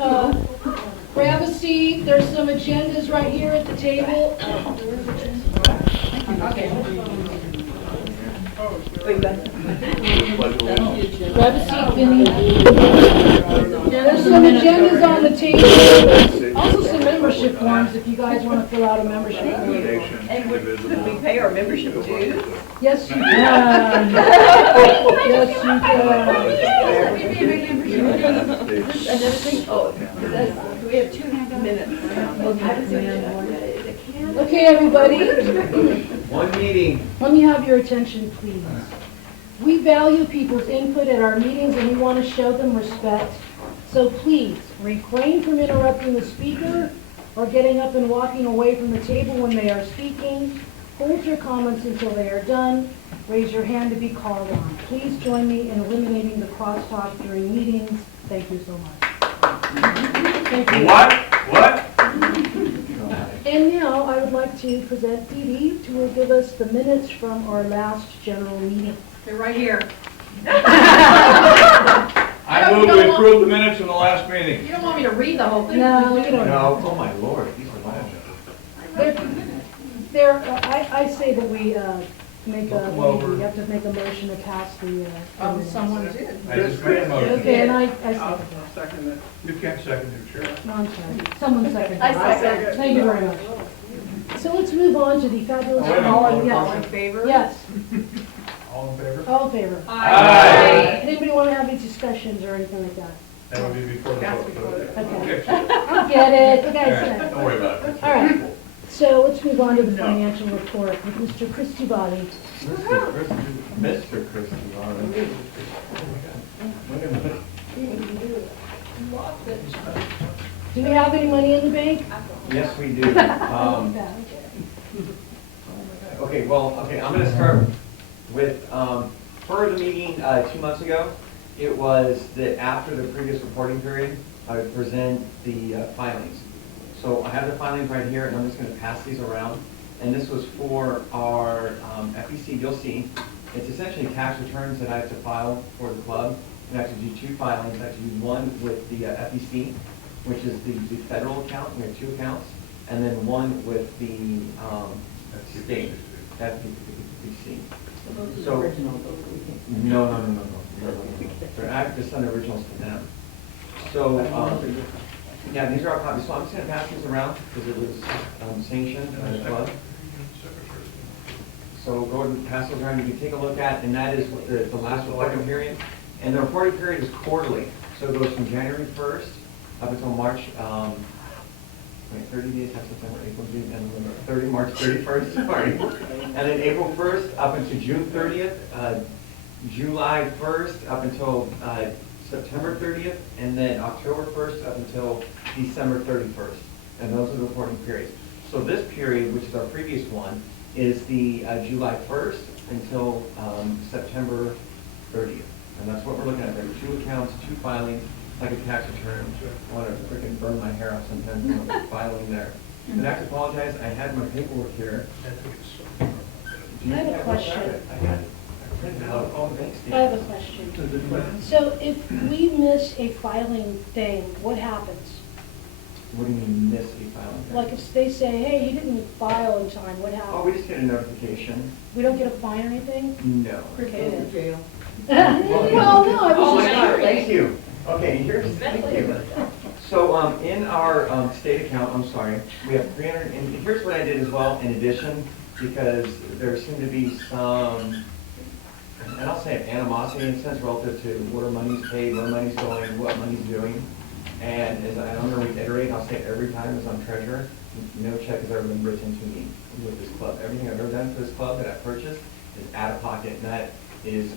Grab a seat. There's some agendas right here at the table. Grab a seat, Vinny. There's some agendas on the table. Also some membership forms if you guys want to fill out a membership form. And could we pay our membership dues? Yes, you can. Yes, you can. Another thing, we have 2.5 minutes. Okay, everybody. One meeting. Let me have your attention, please. We value people's input at our meetings and we want to show them respect. So please, refrain from interrupting the speaker or getting up and walking away from the table when they are speaking. Hold your comments until they are done. Raise your hand to be called on. Please join me in eliminating the crosstalk during meetings. Thank you so much. Thank you. What? And now I would like to present Dee Dee, who will give us the minutes from our last general meeting. They're right here. I move we approve the minutes from the last meeting. You don't want me to read the whole thing? No, you don't. No, oh my lord, these are mine. I say that we make Look 'em over. we have to make a motion to pass the. minutes. Someone did. I just made a motion. Okay, and I second I'll that. second it. You can't second it, Chair. No, I'm sorry. Someone seconded. I it. second. Thank you very much. So let's move on to the fabulous. Oh, wait a minute. All in Yes. favor? Yes, All in favor? all in favor. Aye. Anybody want to have any discussions or anything like that? That would be before the That's vote. before the- Okay. Okay. I get it. The guy's All right, don't worry about it. All right, so let's move on to the financial report with Mr. Christie Body. Mr. Christie, all right. Do we have any money in the bank? Yes, we do. Okay, I'm gonna start with, for the meeting, 2 months ago, it was that after the previous reporting period, I would present the filings. So I have the filings right here, and I'm just gonna pass these around. And this was for our FEC, you'll see. It's essentially tax returns that I have to file for the club. And I have to do 2 filings. I have to do one with the FEC, which is the federal account, we have 2 accounts, and then one with the state, FEC. So, no. I have to send originals to them. So, yeah, these are our copies. So I'm just going to pass these around because it was sanctioned by the club. So go ahead and pass those around. You can take a look at, and that is what the last reporting period. And the reporting period is quarterly. So it goes from January 1st up until March, 30 days, September, April, June, and November, 30, March 31st, sorry. And then April 1st up until June 30th, July 1st up until September 30th, and then October 1st up until December 31st. And those are the reporting periods. So this period, which is our previous one, is the July 1st until September 30th. And that's what we're looking at. There are 2 accounts, 2 filings, like a tax return. I want to freaking burn my hair off sometimes when I'm filing there. And I have to apologize, I had my paperwork here. I have a question. I had it. I printed it out. Oh, thanks, Steve. I have a question. So if we miss a filing thing, what happens? What do you mean miss a filing? Like if they say, hey, you didn't file in time, what Oh, happens? we just get a notification. We don't get a fine or anything? No. Okay. Jail. Well, no, I Oh was my just God, curious. thank you. Okay, thank you. So, in our state account, I'm sorry, we have 300, and here's what I did as well in addition, because there seemed to be some, and I'll say animosity in a sense relative to where money's paid, where money's going, what money's doing. And as I'm going to reiterate, I'll say it every time as I'm treasurer, no check has ever been written to me with this club. Everything I've ever done for this club that I've purchased is out of pocket, and that is,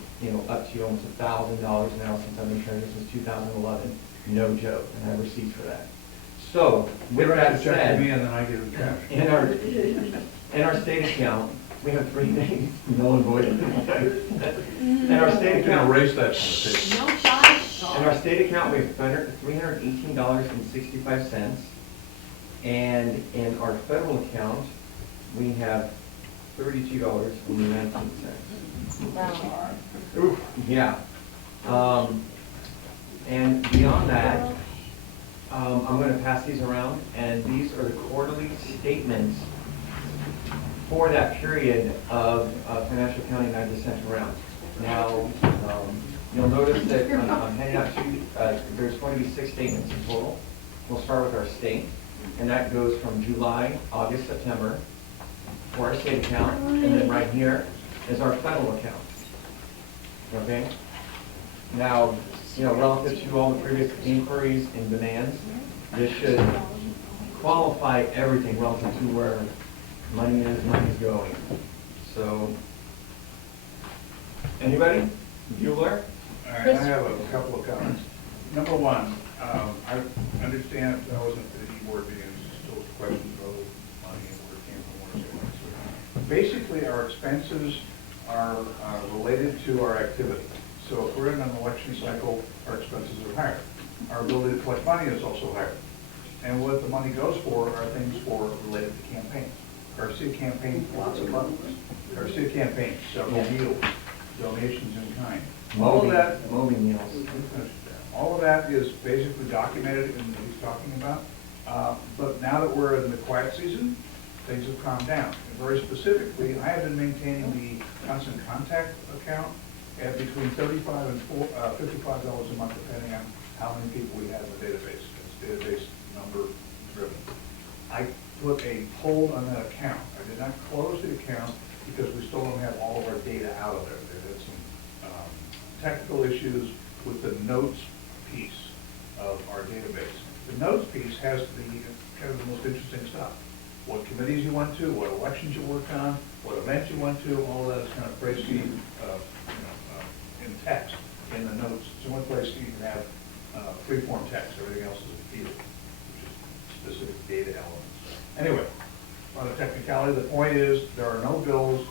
up to almost $1,000 now since I've been treasurer since 2011. No joke, and I have receipts for that. So, with that Check to me said, and then I give it cash. in our state account, we have 3 things, null and void. In our state You can account, erase that conversation. No shy. in our state account, we have $318.65. And in our federal account, we have $32.19. Oof, yeah. And beyond that, I'm gonna pass these around, and these are the quarterly statements for that period of financial accounting I just sent around. Now, you'll notice that I'm handing out there's going to be 6 statements in total. We'll start with our state, and that goes from July, August, September for our state account, and then right here is our federal account. Okay? Now, relative to all the previous inquiries and demands, this should qualify everything relative to where money's going. So, anybody? Bueller? All right, I have a couple of comments. Number one, I understand if I wasn't at the board meeting, still questions about money and where it came from, where it went. Basically, our expenses are related to our activity. So if we're in an election cycle, our expenses are higher. Our ability to collect money is also higher. And what the money goes for are things related to campaigns. Garcia campaign, lots of funds. Garcia campaign, several deals, donations in kind. All of that, Moby meals. all of that is basically documented in what he's talking about. But now that we're in the quiet season, things have calmed down. And very specifically, I have been maintaining the constant contact account at between $35 and $55 a month, depending on how many people we have in the database. It's database number driven. I put a hold on that account. I did not close the account because we still don't have all of our data out of there. There had some technical issues with the notes piece of our database. The notes piece has the kind of the most interesting stuff. What committees you went to, what elections you worked on, what events you went to, all of that is kind of spreadsheet, in text in the notes. It's the one place you can have free-form text. Everything else is a field, which is specific data elements. Anyway, on a technicality, the point is there are no bills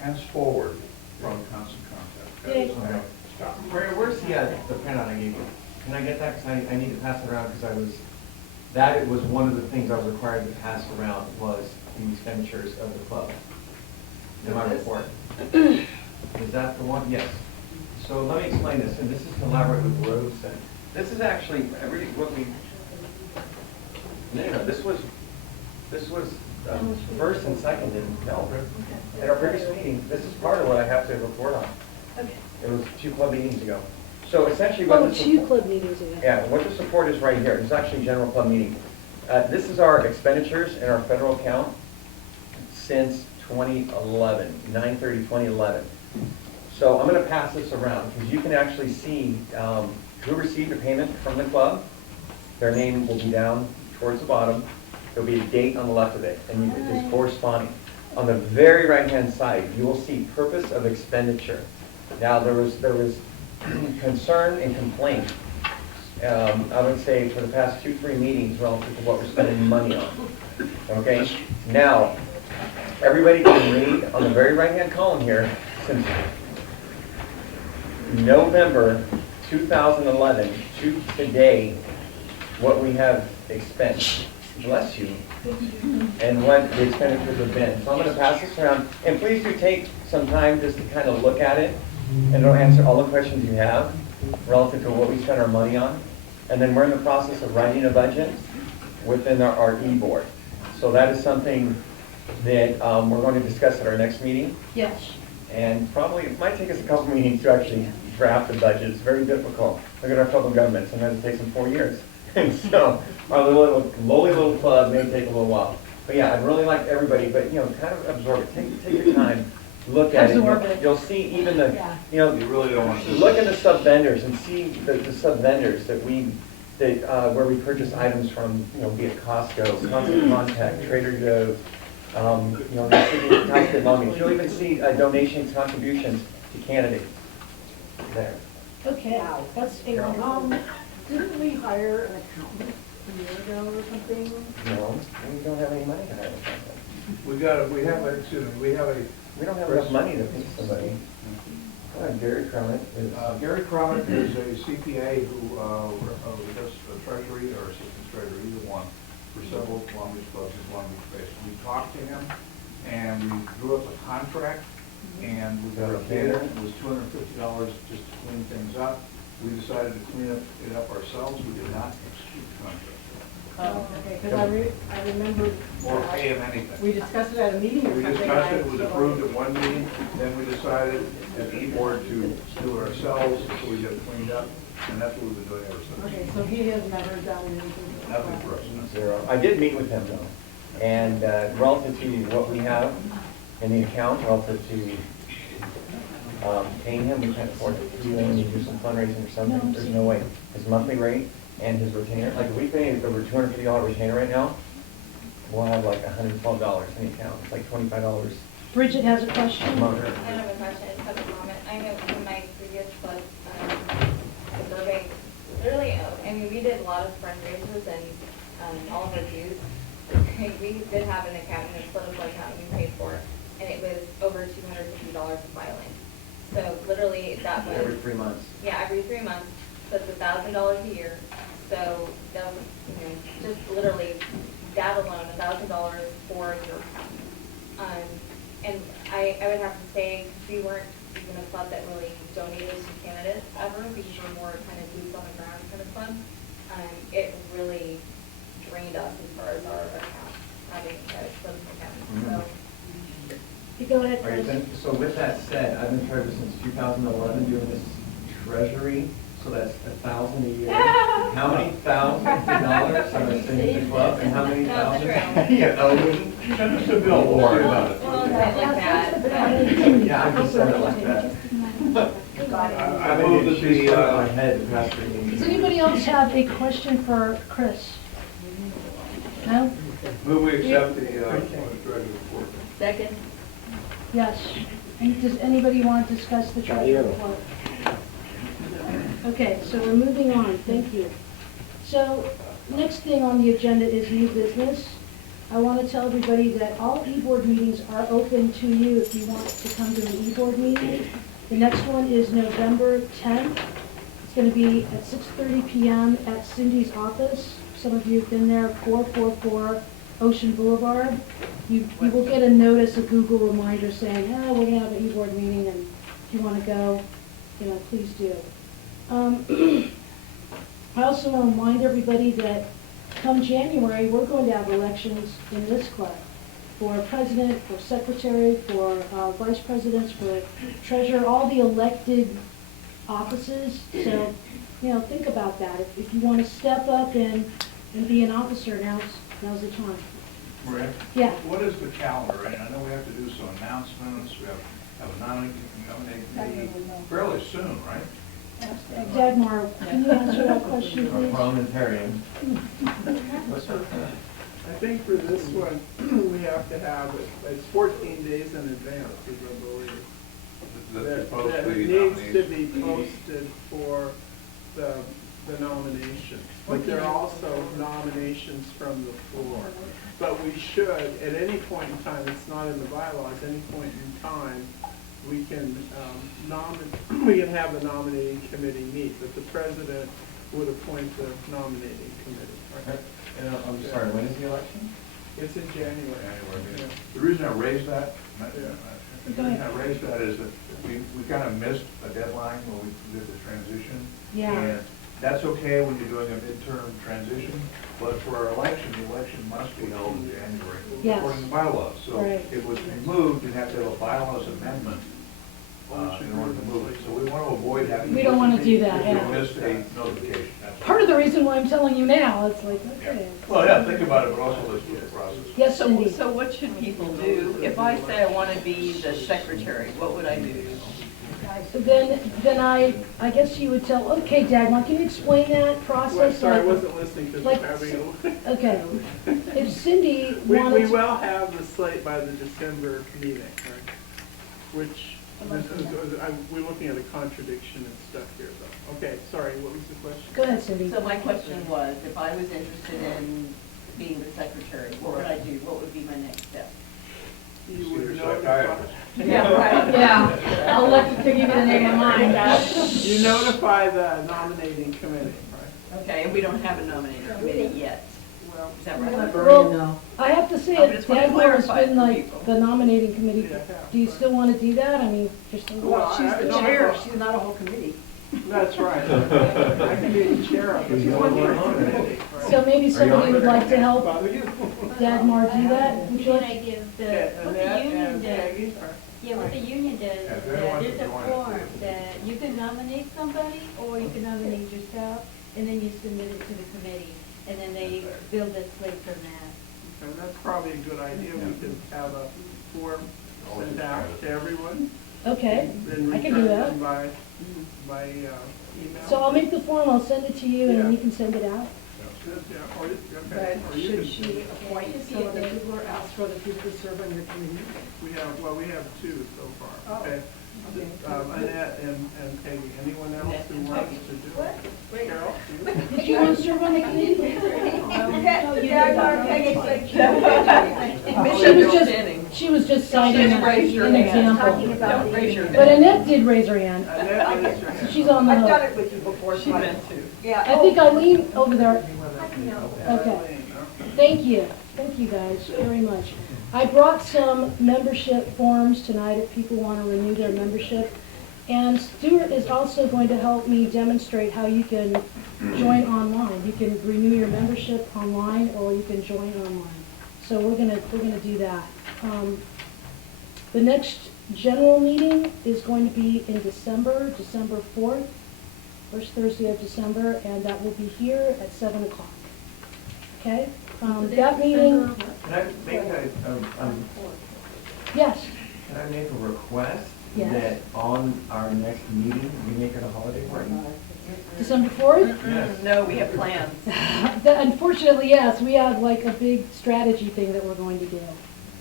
henceforward from constant contact. That is now stopped. Where's the printout I gave you? Can I get that? Because I need to pass it around because it was one of the things I was required to pass around was the expenditures of the club in my report. Is that the one? Yes. So let me explain this, and this is to elaborate what Rose said. This is actually this was first and second at our previous meeting. This is part of what I have to report on. Okay. It was 2 club meetings ago. So essentially Oh, what 2 club meetings ago. yeah, what this report is right here, it's actually a general club meeting. This is our expenditures in our federal account since 2011, 9/30/2011. So I'm going to pass this around because you can actually see who received a payment from the club. Their name will be down towards the bottom. There'll be a date on the left of it, and it is corresponding. On the very right-hand side, you will see purpose of expenditure. Now, there was concern and complaint, I would say, for the past 2-3 meetings relative to what we're spending money on. Okay? Now, everybody can read on the very right-hand column here, since November 2011 to today, what we have expended. Bless you. And what the expenditures have been. So I'm going to pass this around, and please do take some time just to kind of look at it, and it'll answer all the questions you have relative to what we spend our money on. And then we're in the process of writing a budget within our e-board. So that is something that we're going to discuss at our next meeting. Yes. And probably, it might take us a couple meetings to actually draft the budget. It's very difficult. Look at our federal government. Sometimes it takes them 4 years. And so our lowly little club may take a little while. But yeah, I'd really like everybody, but kind of absorb it. Take your time, look at Absorb it. it. You'll see even the, Yeah. You really don't want to. look at the sub-vendors and see the sub-vendors that where we purchase items from, be it Costco, Constant Contact, Trader Joe's, you'll even see donations, contributions to candidates there. Okay, that's a didn't we hire an accountant a year ago or something? No, we don't have any money to hire something. We have We don't have enough money to pay somebody. Gary Crummett is, Gary Crummett is a CPA who does treasury or assistant treasurer, either one, for several Long Beach clubs in Long Beach based. We talked to him, and we drew up a contract, and we got a bid. It was $250 just to clean things up. We decided to clean it up ourselves, we did not execute the contract. Oh, okay, because I remember. Or pay them anything. We discussed it at a meeting or We something. discussed it, it was approved at one meeting, then we decided as E-board to do it ourselves, so we get it cleaned up, and that's what we've been doing ever since. Okay, so he has never done anything. Nothing for us. Zero. I did meet with him though, and relative to what we have in the account, relative to paying him, we can't afford to do anything, do some fundraising or something, there's no way. His monthly rate and his retainer, like if we pay over $250 retainer right now, we'll have like $112 in the account, it's like $25 Bridget has a a question. month. I don't have a question, I just have a comment. I know in my previous club, the Burbank, literally, I mean, we did a lot of fundraisers and all of our dues. We did have an account, and a political account we paid for, and it was over $250 a filing. So literally, that was. Every 3 months. Yeah, every 3 months, so it's $1,000 a year. So that was, just literally, that alone, $1,000 for your, and I would have to say, we weren't even a club that really donated to candidates ever, we were more kind of boots on the ground kind of club. It really drained us as far as our account, having a political account, so. You go ahead, Are you Chris. finished? So with that said, I've been treasurer since 2011 doing this treasury, so that's $1,000 a year. How many thousands of dollars am I sending to the club, and how many That's thousands? true. Yeah, oh, Send us a bill, we'll worry about it. Well, it's not like that. yeah, I just said it like that. I move that the, My head, past the meeting. Does anybody else have a question for Chris? No? move we accept the, treasurer's report. Second? Yes. And does anybody want to discuss the treasury report? Okay, so we're moving on, thank you. So, next thing on the agenda is new business. I want to tell everybody that all e-board meetings are open to you if you want to come to an e-board meeting. The next one is November 10th. It's going to be at 6:30 PM at Cindy's office. Some of you have been there, 444 Ocean Boulevard. You will get a notice, a Google reminder saying, we're going to have an e-board meeting, and if you want to go, please do. I also want to remind everybody that come January, we're going to have elections in this club for president, for secretary, for vice presidents, for treasurer, all the elected offices. So, think about that. If you want to step up and be an officer, now's the time. Maria? Yeah. What is the calendar, right? I know we have to do some announcements, we have a nominating committee fairly soon, right? Dagmar, can you answer that question, please? Parliamentarian. I think for this one, we have to have it, it's 14 days in advance, is I believe. That it needs to be posted for the nomination. But there are also nominations from the floor. But we should, at any point in time, it's not in the bylaws, any point in time, we can have the nominating committee meet, but the president would appoint the nominating committee. Right? And I'm sorry, when is the election? It's in January. Yeah. The reason I raised that, Go ahead. is that we kind of missed a deadline when we did the transition. Yeah. And that's okay when you're doing a midterm transition, but for our election, the election must be held in January. Yes. According to bylaws. So Right. it was removed, you'd have to have a bylaws amendment in order to move it. So we want to avoid having. We don't want to do that, If yeah. we missed a notification. That's Part of the reason why I'm telling you now, it's like, okay. Well, yeah, think about it, but also let's do the process. Yes, Cindy? So what should people do? If I say I want to be the secretary, what would I do? So then I guess you would tell, okay, Dagmar, can you explain that Well, process? sorry, I Like- wasn't listening because like- we're having a... Okay. If Cindy We wanted to, will have the slate by the December meeting, right? Which, we're looking at a contradiction and stuff here, though. Okay, sorry, what was the question? go ahead, Cindy. So my question was, if I was interested in being the secretary, what would I do? What would be my next step? You See would your notify, psychiatrist. Yeah, right. Yeah, I'll let you give you the name of mine. you notify the nominating committee, right? Okay, and we don't have a nominating committee yet. Well, Is that right? Well, I have to say, I just wanna Dagmar has clarify been for like people. the nominating committee. Yeah. Do you still want to do that? I mean, just. Well, she's the chair. She's not a whole committee. That's right. I can be the chair of Who's it. going on? So maybe somebody would like to help Bother you? Dagmar do that? Would you Can like? I give Yeah, what the Annette union and does? Peggy. Yeah, what the union does, Yeah, is they're the that ones there's that a want it. form that you can nominate somebody, or you can nominate yourself, and then you submit it to the committee, and then they build a slate from that. Okay, that's probably a good idea. We can have a form sent out to everyone. Okay, Then I can do return that. them by email. So I'll make the form, I'll send it to you, and then you can send it out. Good, yeah, or, okay. But Or you should can- she appoint some other people or ask for other people to serve on your committee? We have two so far. Oh, Okay. okay. Annette and Peggy, anyone else who wants to do it? Carol? you? Did you want to serve on the committee? She was just citing Just raise your an hand. Talking example. about Don't raise your But Annette did raise her hand. Annette, raise your hand. She's on the I've done hook. it with you before. She meant to. Yeah. I think Eileen over there. Okay. Eileen, Thank you. Thank you guys very much. I brought some membership forms tonight if people want to renew their membership. And Stuart is also going to help me demonstrate how you can join online. You can renew your membership online or you can join online. So we're gonna do that. The next general meeting is going to be in December 4th, first Thursday of December, and that will be here at 7 o'clock. Okay? That meeting, Can I make yes, can I make a request? Yes. That on our next meeting, we make it a holiday party? December 4th? Yes. No, we have plans. Unfortunately, yes, we have like a big strategy thing that we're going to do.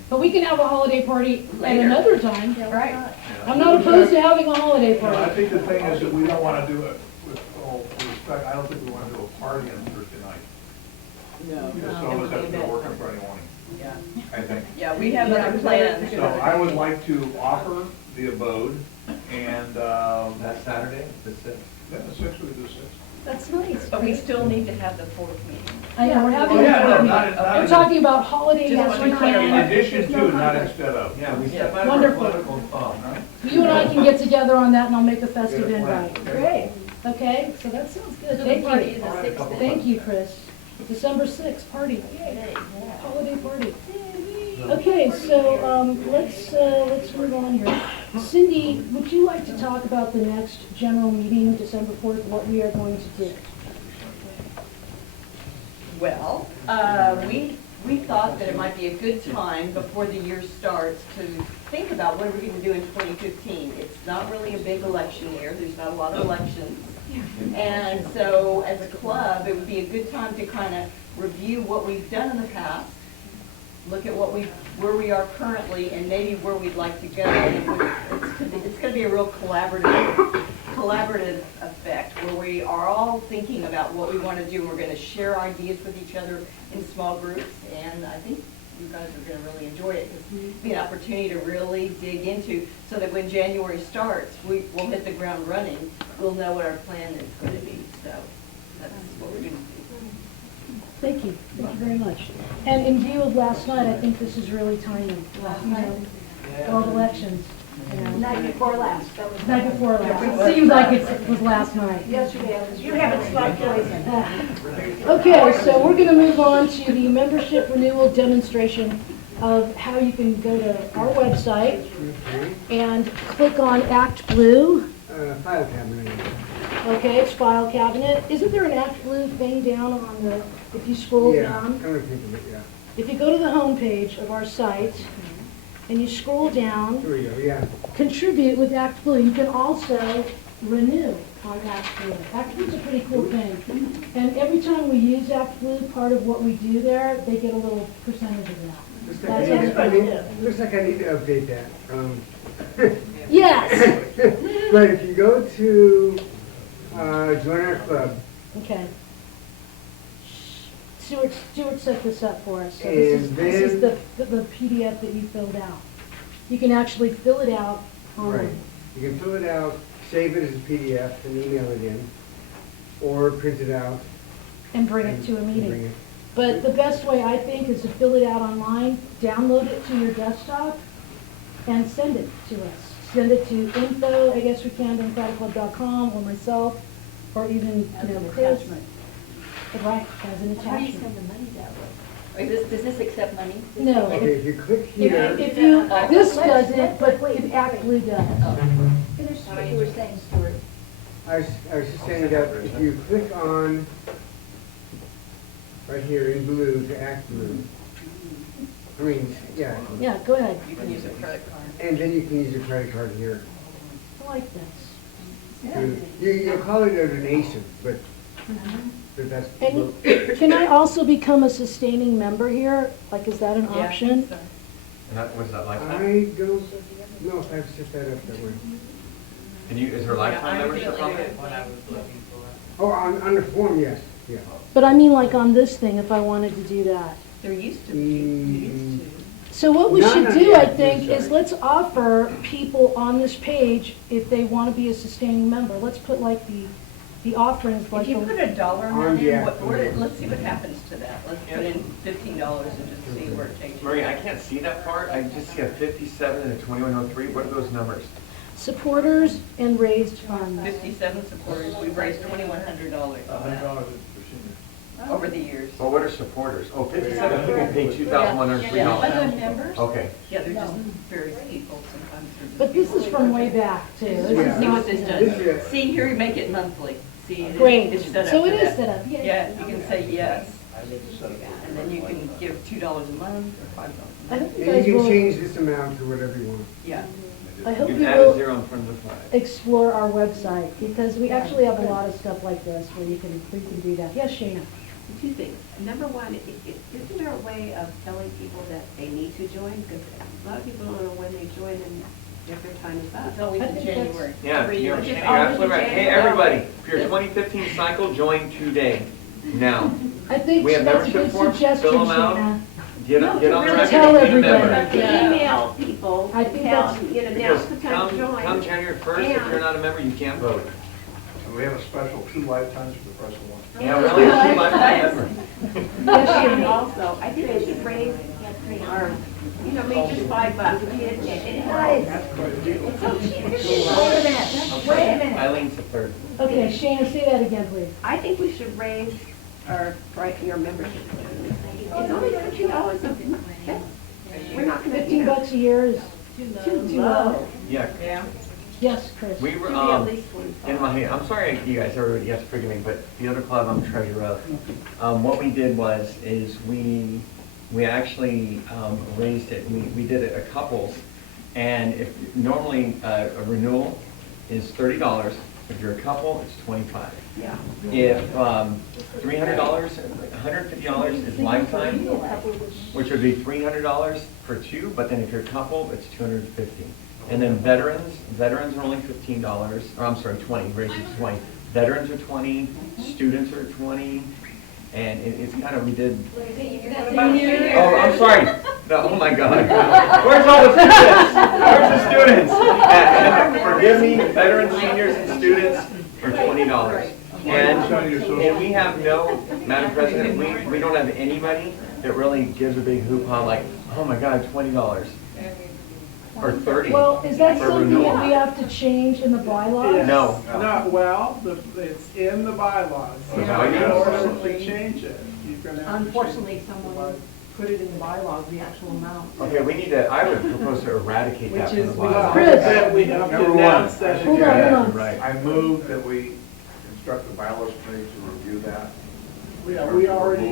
But we can have a holiday party at Later. another time. Right. I'm not opposed to having a holiday You know, I party. think the thing is that we don't want to do it, with all due respect, I don't think we want to do a party on Thursday night. No. Because some of us have to go to work on Friday morning, Yeah. I think. Yeah, we have other plans. So I would like to offer the abode and, That's Saturday, the 6th? then the sixth, we do six. That's nice. But we still need to have the fourth meeting. I know, we're having Oh, a yeah, no, board not- meeting. not I'm in- talking about holiday Just master want to clarify. In plan. addition to, not instead of. Yeah, we Yeah. set that Wonderful. political thought. You and I can get together on that and I'll make a festive Good plan. invite. Great. Okay, so that sounds good. So the Thank party you. is the 6th. Thank you, Chris. December 6th, party. Yay. Holiday party. Okay, so, let's move on here. Cindy, would you like to talk about the next general meeting, December 4th, what we are going to do? Well, we thought that it might be a good time before the year starts to think about what are we going to do in 2015. It's not really a big election year, there's not a lot of elections. And so as a club, it would be a good time to kind of review what we've done in the past, look at where we are currently and maybe where we'd like to go. And it's going to be a real collaborative effect where we are all thinking about what we want to do. We're going to share ideas with each other in small groups, and I think you guys are going to really enjoy it. It'll be an opportunity to really dig into so that when January starts, we'll hit the ground running. We'll know what our plan is going to be. So that's what we're going to do. Thank you very much. And in view of last night, I think this is really timely. All the elections. you know. Night before last, that was. Night before last. It seems like it was last night. Yesterday, you haven't slept poison. Okay, so we're gonna move on to the membership renewal demonstration of how you can go to our website and click on Act Blue. File cabinet. Okay, it's file cabinet. Isn't there an Act Blue thing down on the, if you scroll Yeah, down? come to think of it, yeah. If you go to the home page of our site and you scroll down, Here we go, yeah. contribute with Act Blue. You can also renew on Act Blue. Act Blue is a pretty cool thing. And every time we use Act Blue, part of what we do there, they get a little percentage of that. Looks That's like what I we need, do. looks like I need to update that. Yes, But if you go to, join our club, okay. Stuart set this up for us. So this And is the PDF that you filled out. You can actually fill it out right, online. you can fill it out, save it as a PDF and email it in, or print it out. And bring it to a and meeting. bring it. But the best way, I think, is to fill it out online, download it to your desktop, and send it to us. send it to info@yeswecandemocraticlub.com or myself, or even, Chris. Right, as an How do you attachment. send the money that way? Does this accept money? No, Okay, if you click if here, if you, this doesn't, but it actually does. Finish what you were saying, Stuart. I was just saying that if you click on, right here in blue, to act blue. I mean, yeah, Yeah, go ahead. You can use a credit card. and then you can use your credit card here. I like this. You call it a donation, but that's. And can I also become a sustaining member here? Like, is that an Yeah, I option? think so. And that, was that lifetime? I don't know if I've set that up that way. Can you, is there lifetime membership on it? Oh, on the form, yes, yeah. But I mean like on this thing, if I wanted to do that. There used to be. So what we No, should no, do, yeah, I think, sorry. is let's offer people on this page, if they want to be a sustaining member, let's put like the offerings, like, If you put a dollar On amount the in, app. let's see what happens to that. Let's put in $15 and just see where it takes. Maria, I can't see that part. I just see a 57 and a 2103. What are those numbers? supporters and raised funds. 57 supporters, we've raised $2,100 $100 for over the years. Well, what are supporters? Oh, 57, you can pay $2,103. Other members? Okay. Yeah, they're just various people, sometimes they're just. But this is from way back too. This is Yeah. See not what this today. This does. is- See, here we make it monthly. See, Great. it's set up So for it is that. set up, yeah. Yeah, you can say yes, I need to set up. and then you can give $2 a month or $5 a I month. hope you And guys you can will change this amount to whatever you want. Yeah. I hope You you can add a will zero in front of the flag. explore our website, because we actually have a lot of stuff like this where we can do that. Yes, Shana? Two things. Number one, isn't there a way of telling people that they need to join? Because a lot of people don't know when they join and their time is up. It's always I in think that's- January. Yeah, Every you're year. you're absolutely right. Hey, everybody, for your 2015 cycle, join today, now. I think We have that's a good membership forms, suggestion, fill them out. Shana. Get No, on to the really record, tell be a everybody. member. To email people, I to think tell, that's- you know, Because now's the time to join. come January 1st, if you're not a member, you can't vote. And we have a special 2 lifetimes for the price of 1. Yeah, really, it's a lifetime member. Yes, And Shana. also, I think we should raise our, you know, maybe just $5. I mean, it's so cheap. Wait a minute, wait a minute. Eileen's the third. Okay, Shana, say that again, please. I think we should raise your membership. It's only $15 a month. We're not gonna. $15 a year is Too too low. low. Yeah, Yeah. Yes, Chris. we were, Should be at least 25. in my, I'm sorry, you guys, everybody, you have to forgive me, but the other club I'm treasurer of, what we did is we actually raised it, we did it a couples, and if, normally, a renewal is $30, if you're a couple, it's $25. Yeah. If $300, $150 is lifetime, which would be $300 for two, but then if you're a couple, it's $250. And then veterans are only $15, or I'm sorry, 20, raise it to 20. Veterans are 20, students are 20, and it's kind of, we did. Oh, I'm sorry. No, oh my God. Where's all the students? Where's the students? And forgive me, veterans, seniors, and students are $20. And we have no, Madam President, we don't have anybody that really gives a big hoopla like, oh my God, $20. Or 30. Well, is that for something renewal. that we have to change in the bylaws? No. No, well, it's in the bylaws. Oh, In yeah. order to change it, you're gonna have to change Unfortunately, the someone bylaws. put it in the bylaws, the actual amount. Okay, we need to, I would propose to eradicate that Which from the is- bylaws. Chris. Then we have to Number one. announce that Hold on, again. hold on. Right. I move that we instruct the bylaws committee to review that. We already,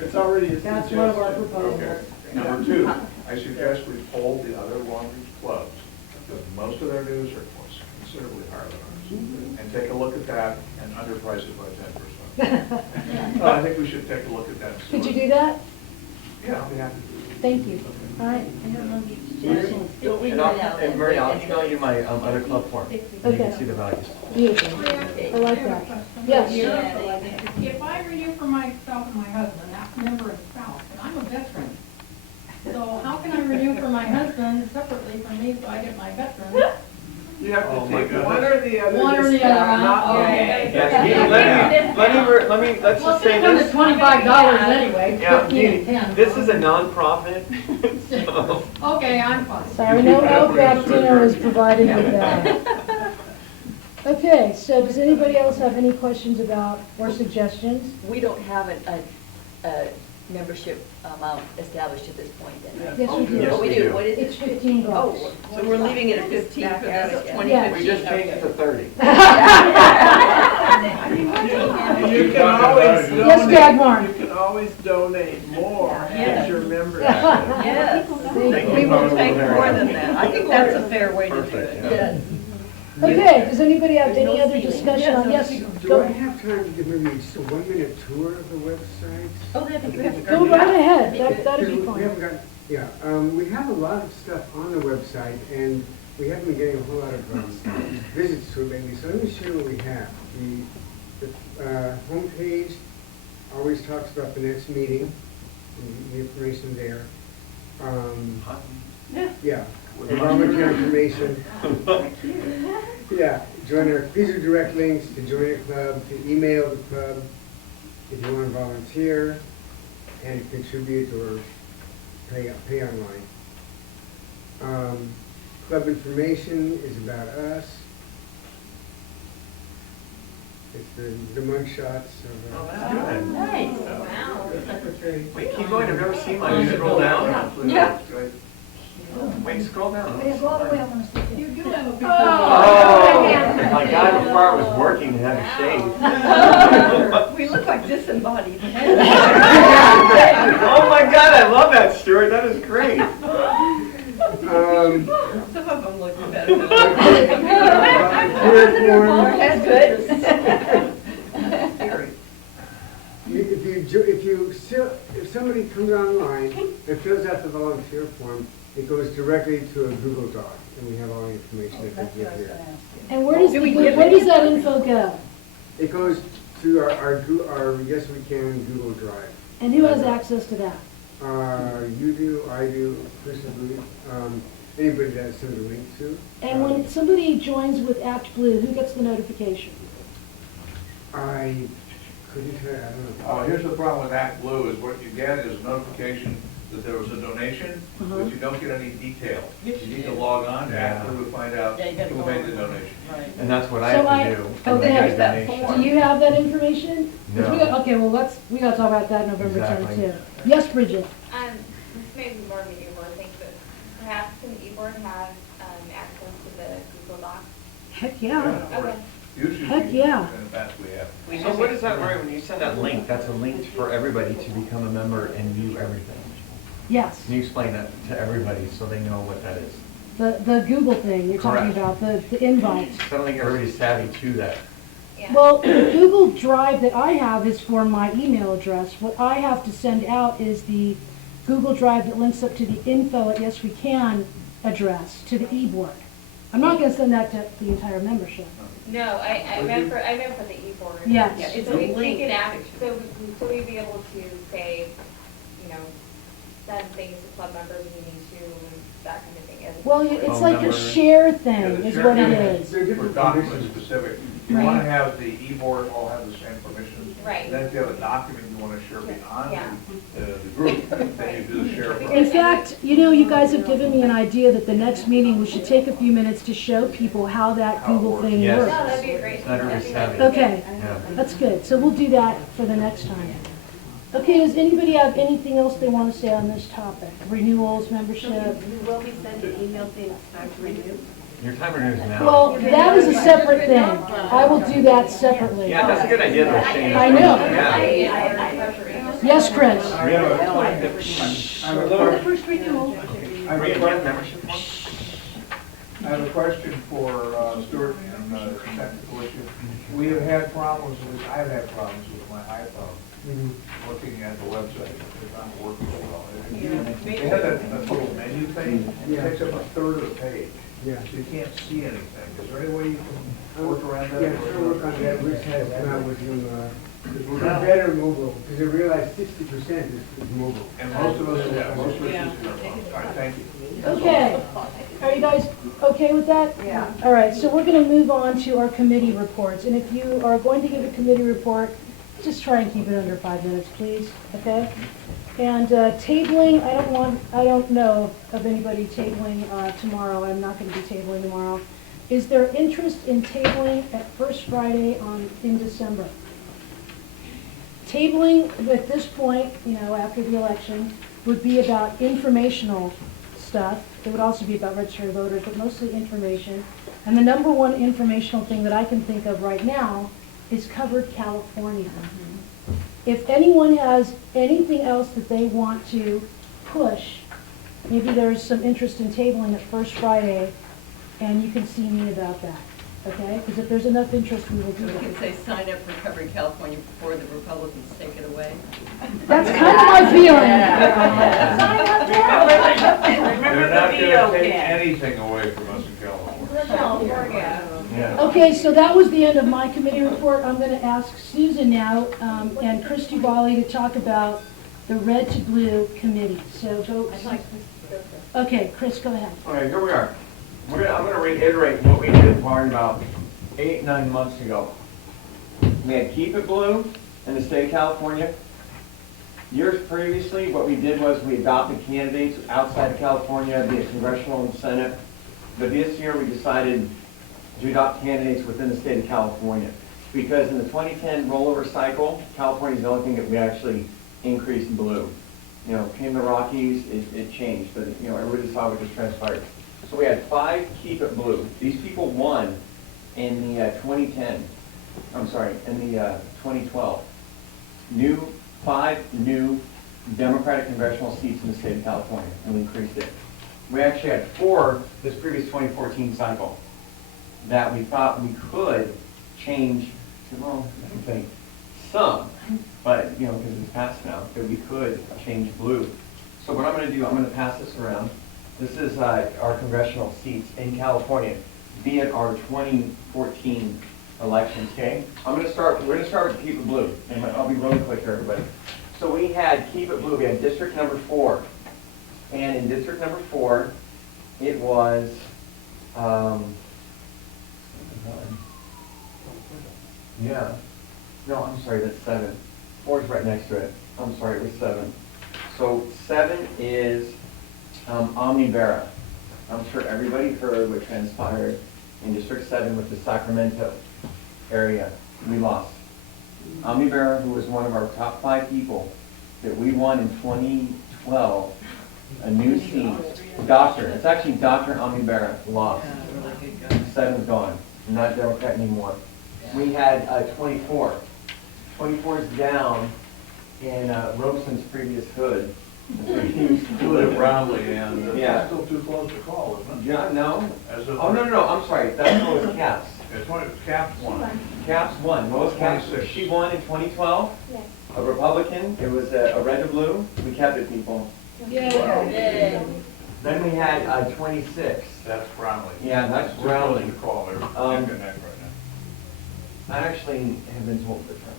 it's already a That's one of our suggestion. Okay. proposals. Number 2, I suggest we poll the other Long Beach clubs, because most of their dues are considerably higher than ours. And take a look at that and underprice it by 10%. I think we should take a look at that. Could you do that? Yeah, I'll be happy to do Thank you. All right. And and Mary, I'll email you my other club form. You Okay. can see the values. Beautiful. I like that. Yes. If I renew for myself and my husband, that's member and spouse, and I'm a veteran. So how can I renew for my husband separately from me so I get my veteran? You have Oh to my take God, one or the other. One or the discount, other, not huh? both. Okay. Yeah, Jeannie, let's Well, just say it's under this. $25 anyway. Yeah, 15 Jeannie, and 10. this is a nonprofit, so. Okay, I'm fine. Sorry, no Outback dinner is provided with that. Okay, so does anybody else have any questions about or suggestions? We don't have a membership amount established at this point then, right? Yes, we do. Yes, Oh, we we do, do. what is it? It's $15. Oh, so we're leaving it at 15 for this Yeah. 2015? We just changed it to 30. You can always donate. Yes, Dagmar. You can always donate more Yeah. as your membership. Yes, we will take more than that. I think that's a fair way to do Perfect, it. yeah. Yes. Okay, does anybody have There's any no other ceiling. discussion on, yes? Do I have time to give maybe just a 1-minute tour of the website? Oh, that'd be great. Go right ahead, that'd be We fine. haven't got, yeah, we have a lot of stuff on the website, and we haven't been getting a whole lot of visits to it lately, so let me show you what we have. The homepage always talks about the next meeting, and the information there. Yeah, environmental information. Yeah, join our, these are direct links to join a club, to email the club, if you want to volunteer, and contribute or pay online. Club information is about us. It's the mug shots Oh, of, that's good. Nice. Wow. Wait, keep going, I've never seen mine. Scroll down. Yeah. Wait, scroll down. You do have a picture. Oh, my God, before I was working, to have a shave. We look like disembodied. Oh my God, I love that, Stuart, that is great. Some of them look better than form. That's good. If somebody comes online and fills out the volunteer form, it goes directly to a Google Doc, and we have all the information that they give here. And where does, Do we the- give where it- does that info go? It goes to our Yes We Can Google Drive. And who has access to that? You do, I do, Chris and Louis, anybody that sends a link to. And when somebody joins with Act Blue, who gets the notification? I couldn't tell you, I don't know. Here's the problem with Act Blue, is what you get is a notification that there was a donation, but you don't get any detail. You need to log on to Act Blue to find out Yeah, you gotta who go made on. the donation. Right. And that's what I So have to do. okay, Make that a donation. form. Do you have that information? 'Cause we No. got- Okay, well, we gotta talk about that November 10th Exactly. too. Yes, Bridget? This may be more of an e-board thing, but perhaps can the e-board have, access to the Google Docs? Heck yeah. Okay. Usually, Heck yeah. in the past we have. So what is that, Maria, when you send that link, that's a link for everybody to become a member and view everything? Yes, Can you explain that to everybody so they know what that is? the Google thing you're talking Correct. about, the invite. I don't think everybody's savvy to that. Yeah. Well, the Google Drive that I have is for my email address. What I have to send out is the Google Drive that links up to the info at Yes We Can address, to the e-board. I'm not gonna send that to the entire membership. No, I meant for the e-board. Yes. Yeah, it's So a we link. can act, so we'd be able to say, send things to club members if we need to, and that kind of thing. as- Well, it's Phone like a number. share Yeah, thing the is share what it thing is. They're For different document permissions. specific, you want to have the e-board all have the same permissions. Right. Then if you have a document you want to share beyond Yeah. the group, then you do the share. In fact, you guys have given me an idea that the next meeting, we should take a few minutes to show people how that How it Google works. thing Yes. works. No, that'd be a great. Not everybody's that'd be savvy. Okay, Yeah. that's good. So we'll do that for the next time. Okay, does anybody have anything else they want to say on this topic? Renewals, membership? You will be sending email things time to renew? Your timer is now. Well, that is a separate thing. I will do that separately. Yeah, that's a good idea though, Shane. I know. Yeah. Yes, Chris? I have a First renewal. Maria, do you have membership form? I have a question for Stuart and a technical issue. We have had problems with, I've had problems with my iPhone, looking at the website, it's not working well. They have that little menu thing, it takes up a third of the page, Yeah. so you can't see anything. Is there any way you can work around that? Yeah, try to work on that, we just had it come out with some Because we're For not, better mobile, because I realize 60% is mobile. and most of us, yeah, most of us use our phones. All right, thank you. Okay, are you guys okay with that? Yeah. All right, so we're gonna move on to our committee reports, and if you are going to give a committee report, just try and keep it under 5 minutes, please, okay? And tabling, I don't know of anybody tabling tomorrow, I'm not gonna be tabling tomorrow. Is there interest in tabling at First Friday in December? Tabling at this point, after the election, would be about informational stuff. It would also be about registered voters, but mostly information. And the number one informational thing that I can think of right now is Covered California. If anyone has anything else that they want to push, maybe there's some interest in tabling at First Friday, and you can see me about that, okay? Because if there's enough interest, we will do We that. could say sign up for Covering California before the Republicans take it away. That's kind of my feeling. They're not gonna take anything away from us in California. Yeah. Okay, so that was the end of my committee report. I'm going to ask Susan now and Chris Duvall to talk about the Red to Blue Committee. So go. Okay, Chris, go ahead. Okay, here we are. I'm gonna reiterate what we did probably about 8-9 months ago. We had Keep It Blue in the state of California. Years previously, what we did was we adopted candidates outside of California, be it congressional and Senate. But this year, we decided to adopt candidates within the state of California. Because in the 2010 rollover cycle, California is the only thing that we actually increased blue. Came the Rockies, it changed, but everybody saw what just transpired. So we had 5 Keep It Blue. These people won in the 2012. 5 new Democratic congressional seats in the state of California, and we increased it. We actually had 4 this previous 2014 cycle that we thought we could change, well, I can say some, but, because it's passed now, that we could change blue. So what I'm going to do, I'm going to pass this around. This is our congressional seats in California, be it our 2014 elections, okay? We're going to start with Keep It Blue, and I'll be really quick here, everybody. So we had Keep It Blue, we had District Number 4. And in District Number 4, it was, yeah. No, I'm sorry, that's 7. 4 is right next to it. I'm sorry, it was 7. So 7 is Omni Vera. I'm sure everybody heard what transpired in District 7 with the Sacramento area. We lost. Omni Vera, who was one of our top 5 people that we won in 2012, a new seat. It's actually Dr. Omni Vera lost. 7's gone. Not Democrat anymore. We had 24. 24 is down in Robeson's previous hood. Brownlee, and Yeah. that's still too close to call, isn't it? Yeah, no. As of- Oh, no, I'm sorry. That's Lois Capps. It's one, Capps won. Capps won. Lois Capps, 26. she won in 2012. A Republican. It was a red to blue. We kept it, people. Yeah. Then we had 26. That's Brownlee. Yeah, that's Too Brownlee. close to call, they're neck and neck right I actually have been told this. now.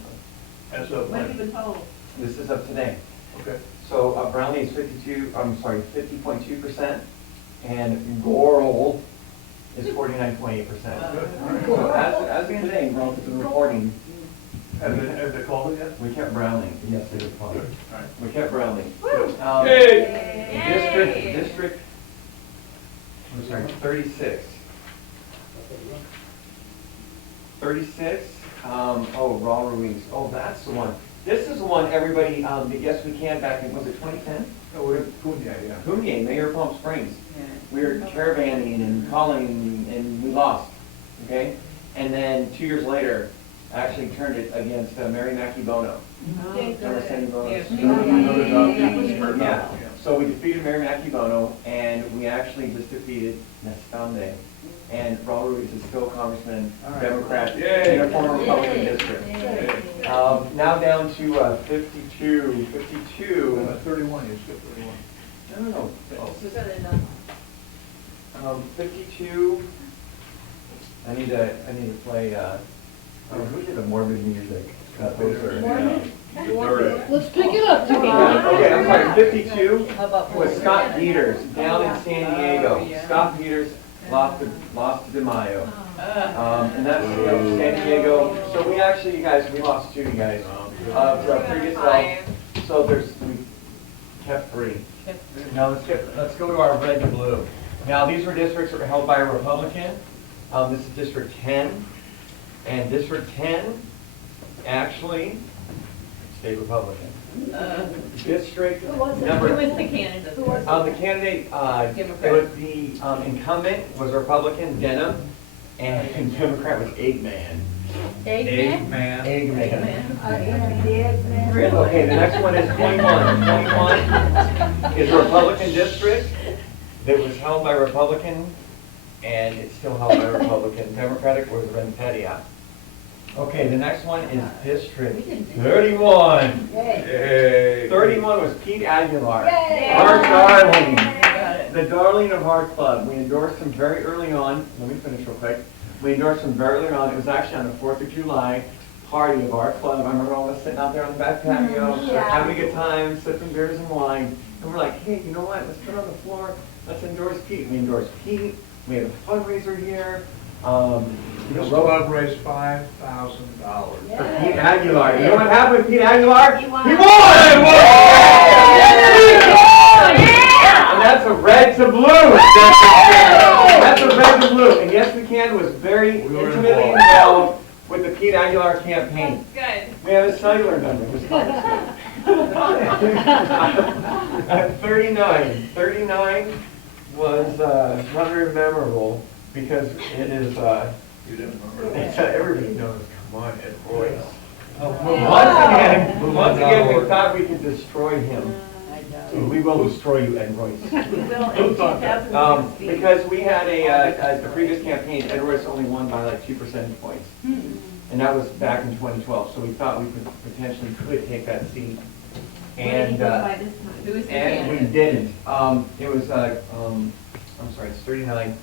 As of What have when? you been told? This is up today. Okay. So Brownlee is 50.2%, and Goral is 49.8%. Good, all right. So as of today, relative to the reporting, Have they called it yet? we kept Brownlee. Yes, they did call Good, it. all right. We kept Brownlee. District, I'm sorry, 36. 36, Raw Ruiz. Oh, that's the one. This is the one everybody, Yes We Can back in, was it 2010? Oh, we're Cunha, yeah. Cunha, Mayor of Palm Springs. We were caravanning and calling, and we lost, okay? And then 2 years later, I actually turned it against Mary Mackey Bono. Remember Sandy Bono? Yeah. So we defeated Mary Mackey Bono, and we actually just defeated Nescande. And Raul Ruiz is still Congressman, All right. Democrat, Yay. in a former Republican district. Now down to 52. 52. 31, you skipped 31. No. So they're done. 52. I need to play. Who did the morbid music? those are, Let's pick it up, Jimmy. okay, I'm sorry, 52 How about was Scott Peters down in San Diego. yeah. Scott Peters lost to De Mayo. And that's, San Diego. So we actually, you guys, we lost 2, you guys, to our previous self. So we kept 3. Now let's go to our red and blue. Now these were districts that were held by a Republican. This is District 10. And District 10 actually stayed Republican. District number. Who was the candidate? The candidate, it was the incumbent was Republican, Denham, and Democrat was Eggman. Eggman? Eggman. Okay, the next one is 21. 21 is a Republican district that was held by Republican, and it's still held by Republican. Democratic was Renteria. Okay, the next one is District 31. Yay. 31 was Pete Aguilar, our darling, the darling of our club. We endorsed him very early on. Let me finish real quick. We endorsed him very early on. It was actually on the 4th of July party of our club. I remember all of us sitting out there on the back patio, having a good time, sipping beers and wine. And we're like, hey, you know what? Let's put it on the floor. Let's endorse Pete. We endorsed Pete. We had a fundraiser here. This club raised $5,000. For Pete Aguilar. You know what happened with Pete Aguilar? He won! And that's a red to blue. That's a red to blue. And Yes We Can was very intimately involved with the Pete Aguilar campaign. Good. We have a cellular number. It was fun. At 39. 39 was rather memorable because it is, You didn't remember it's, that? everybody knows, come on, Ed Royce. Once again, we thought we could destroy him. We will destroy you, Ed Royce. We will in 2016. Because we had the previous campaign, Ed Royce only won by like 2 percentage points. And that was back in 2012, so we thought we potentially could take that seat. And, By this time. Who was the and we candidate? didn't. It was, I'm sorry, it's 39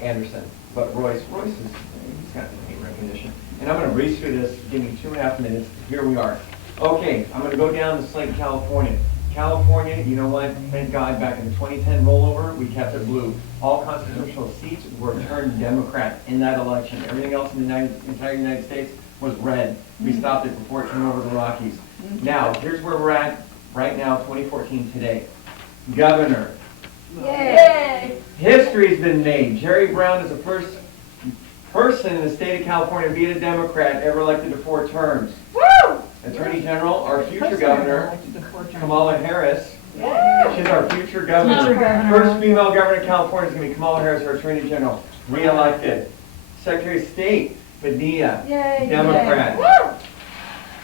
Anderson. But Royce is, he's got the name recognition. And I'm gonna breeze through this, give me 2.5 minutes. Here we are. Okay, I'm gonna go down to Slate, California. California, you know what? Thank God, back in the 2010 rollover, we kept it blue. All constitutional seats were turned Democrat in that election. Everything else in the entire United States was red. We stopped it before it turned over the Rockies. Now, here's where we're at right now, 2014 today. Governor. Yay! History's been made. Jerry Brown is the first person in the state of California to be a Democrat ever elected to 4 terms. Woo! Attorney General, our future governor, Kamala Harris. She's our future governor. First female governor in California is going to be Kamala Harris, our Attorney General, re-elected. Secretary of State, Padilla, Democrat.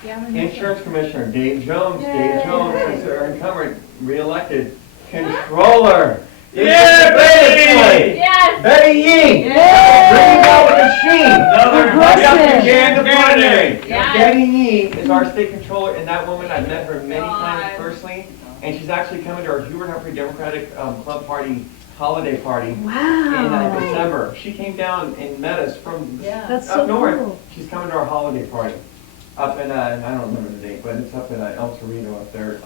Insurance Commissioner, Dave Jones. Dave Jones is our incumbent, re-elected. Controller. Yeah, Betty! Yes. Betty Yee! Bring out the machine! Progressive. Began the primary. Yes. Betty Yee is our state controller, and that woman, I've met her many God. times personally, and she's actually coming to our Hubert Humphrey Democratic Club Party, holiday party in December. She came down and met us from That's up so north. cool. She's coming to our holiday party up in, I don't remember the date, but it's up in El Torito up there.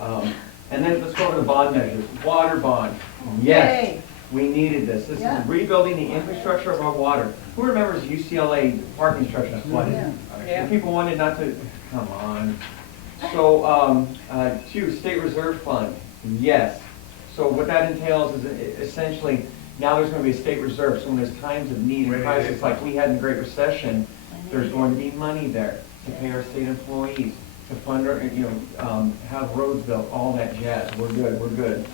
And then let's go over the bond measures. Water bond. Yes, we needed this. This is rebuilding the infrastructure of our water. Who remembers UCLA parking structure flooded? And people wanted not to, come on. So, 2, State Reserve Fund. Yes. So what that entails is essentially, now there's going to be a state reserve. So when there's times of need and crisis like we had in the Great Recession, there's going to be money there to pay our state employees, to fund our, have roads built, all that jazz. We're good.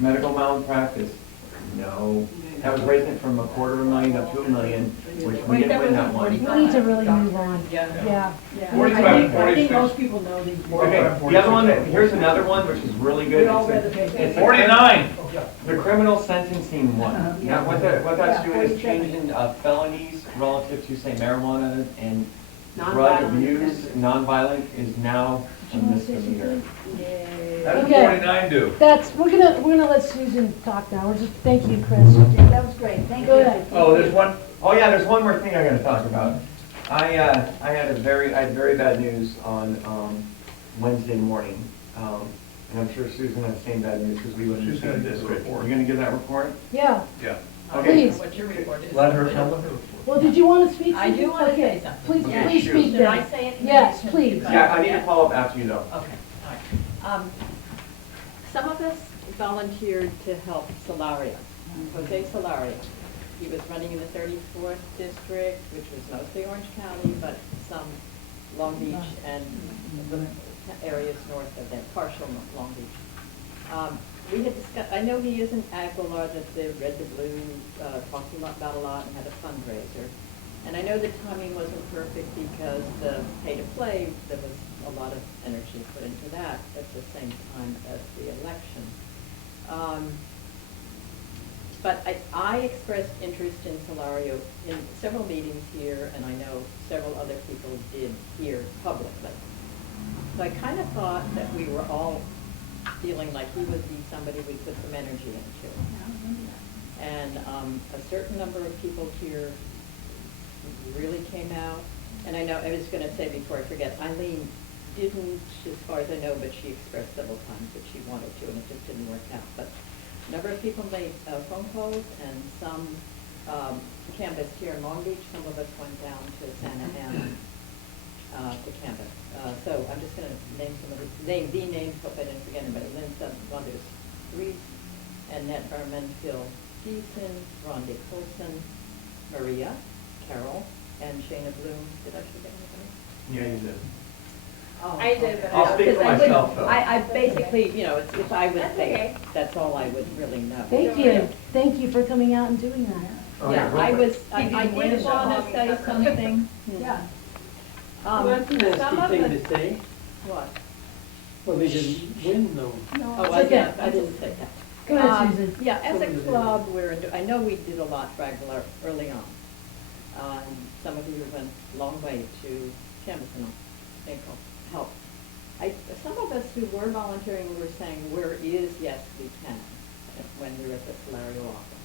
Medical malpractice, no. That was raising it from $250,000 up to $1 million, which we didn't win that one. We need to really move on. Yeah. I think most people know these. Okay, the other one, here's another one, which is really good. It's 49. The criminal sentencing one. Now, what that's doing is changing felonies relative to, say, marijuana and drug abuse, nonviolent, is now a misdemeanor. How does Okay. 49 do? We're gonna let Susan talk now. Thank you, Chris. That was great, thank Go you. ahead. Oh, there's one. Oh yeah, there's one more thing I gotta talk about. I had very bad news on Wednesday morning. And I'm sure Susan had the same bad news because we wouldn't. She's gonna give the report. You're gonna give that report? Yeah, Yeah. Okay. please. What your report is. Let her tell them. Well, did you want to speak? I do Susan? wanna Okay. say something. Please, Yeah, please sure. speak Should I then. say it? Yes, please. Yeah, I need to follow up after you though. Okay, all right. Some of us volunteered to help Solario, Jose Solario. He was running in the 34th district, which was mostly Orange County, but some Long Beach and the areas north of there, partial Long Beach. We had discussed, I know he isn't Aguilar, that the Red to Blue talked about a lot and had a fundraiser. And I know the timing wasn't perfect because the pay-to-play, there was a lot of energy put into that at the same time as the election. But I expressed interest in Solario in several meetings here, and I know several other people did here publicly. So I kind of thought that we were all feeling like he would be somebody we put some energy into. And a certain number of people here really came out. And I know, I was going to say before I forget, Eileen didn't, as far as I know, but she expressed several times that she wanted to, and it just didn't work out. But a number of people made phone calls, and some canvassed here in Long Beach. Some of us went down to Santa Ana to canvass. So I'm just going to name some of the names, hope I didn't forget anybody. Linda Wonders Reese, Annette Berman, Phil Deason, Rhonda Colson, Maria, Carol, and Shayna Bloom. Did I forget anybody? Yeah, you did. Oh, I did, but I'll speak for myself though. I basically, you know, if I would That's say, okay. that's all I would really know. Thank you for coming out and doing that. Oh, Yeah, real I quick. was, I did want to say something. Yeah. Some Well, that's a of nasty thing the, to say. what? Well, they didn't win though. Oh, It's I okay. I didn't say that. Go ahead, Susan. Yeah, as a Somebody did. club, I know we did a lot for Aguilar early on. Some of you went a long way to canvas and help. Some of us who were volunteering were saying, where is yes, we can, when we were at the Solario office.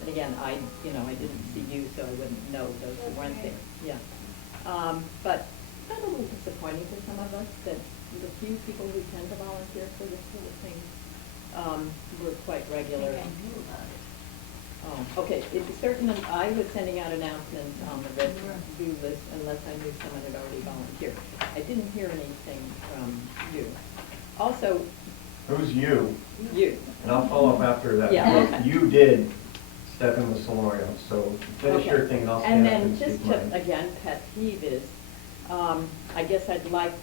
And again, I didn't see you, so I wouldn't know those who weren't there, yeah. But it's been a little disappointing for some of us that the few people who tend to volunteer for this sort of thing were quite regular. Oh, okay, it's certain that I was sending out announcements on the red blue list unless I knew someone had already volunteered. I didn't hear anything from you. Also, Who's you? you. And I'll follow up after that. Yeah, okay. You did step in with Solario, so finish your thing and I'll stand And up then and just speak to, mine. again, pet peeve is, I guess I'd like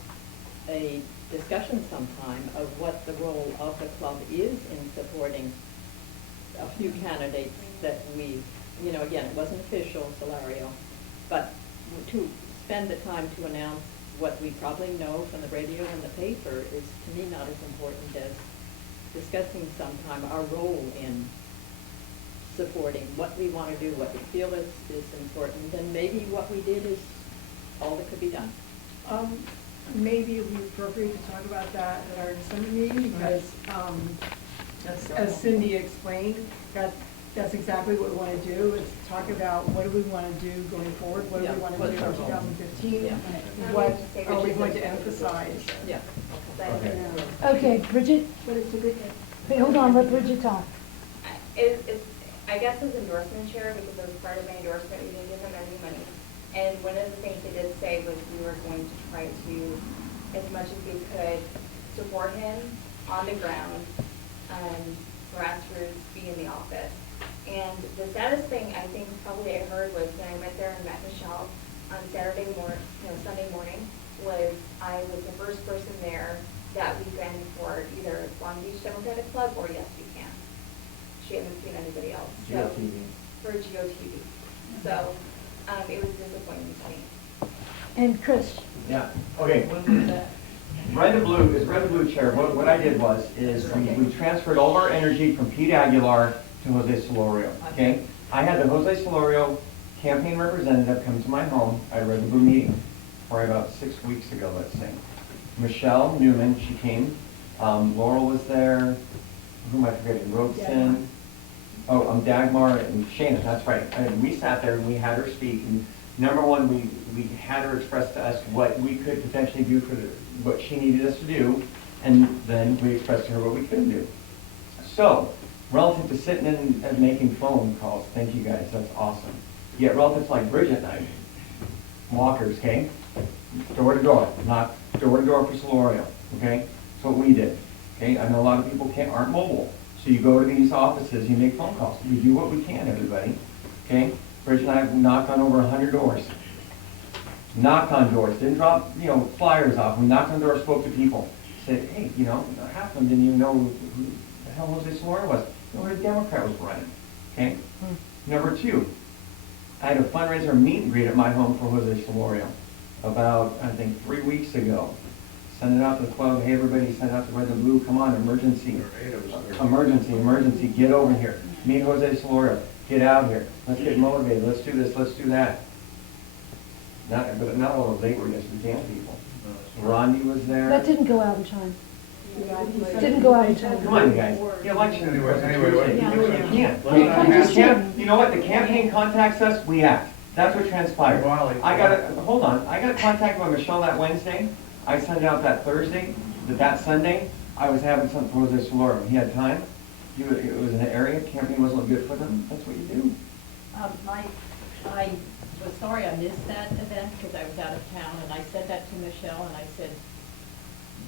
a discussion sometime of what the role of the club is in supporting a few candidates that we, again, it wasn't official, Solario, but to spend the time to announce what we probably know from the radio and the paper is, to me, not as important as discussing sometime our role in supporting what we want to do, what we feel is important, and maybe what we did is all that could be done. Maybe it would be appropriate to talk about that at our December meeting, because, as Cindy explained, that's exactly what we want to do, is talk about what do we want to do going forward, what do we want to do in 2015, Yeah. what are we going to emphasize. Yeah. Okay. Okay, Bridget? But it's a good thing. Wait, hold on, let Bridget talk. I guess as endorsement chair, because as part of my endorsement, we didn't give them any money. And one of the things they did say was we were going to try to, as much as we could, support him on the ground, grassroots, be in the office. And the saddest thing I think probably I heard was when I went there and met Michelle on Sunday morning, was I was the first person there that weekend for either Long Beach Democratic Club or Yes We Can. She hadn't seen anybody else. So, GOTV. for GOTV. So, it was disappointing to me. And Chris? Yeah, okay. Red and Blue is Red and Blue chair. What I did is we transferred all of our energy from Pete Aguilar to Jose Solorio, okay? I had the Jose Solorio campaign representative come to my home at a Red and Blue meeting, probably about 6 weeks ago, let's say. Michelle Newman, she came. Laurel was there. Who am I forgetting? Robeson. Oh, Dagmar and Shana, that's right. And we sat there and we had her speak, and Number one, we had her express to us what we could potentially do for what she needed us to do, and then we expressed to her what we couldn't do. So, relative to sitting in and making phone calls, thank you guys, that's awesome. Yet relative to like Bridget and I, walkers, okay? Door to door, not door to door for Solorio, okay? That's what we did, okay? I know a lot of people aren't mobile, so you go to these offices, you make phone calls. We do what we can, everybody, okay? Bridget and I have knocked on over 100 doors. Knocked on doors, didn't drop, flyers off. We knocked on doors, spoke to people, said, hey, half of them didn't even know who the hell Jose Solorio was. Where the Democrat was running, okay? Number two, I had a fundraiser meet and greet at my home for Jose Solorio about, I think, 3 weeks ago. Send it out to the club, hey everybody, send it out to Red and Blue, come on, emergency, get over here. Meet Jose Solorio, get out here, let's get motivated, let's do this, let's do that. But not all of they were just damn people. Rondi was there. That didn't go out in time. Didn't go out in time. Come on, you guys, the election is Anyway, Tuesday. Yeah. You do what you can. I'm just saying. You know what, the campaign contacts us, we act. That's what transpired. Hold on, I got a contact by Michelle that Wednesday. I sent it out that Thursday, that Sunday, I was having something for Jose Solorio. He had time. It was in an area, campaign wasn't good for them. That's what you do. I was sorry I missed that event because I was out of town, and I said that to Michelle, and I said,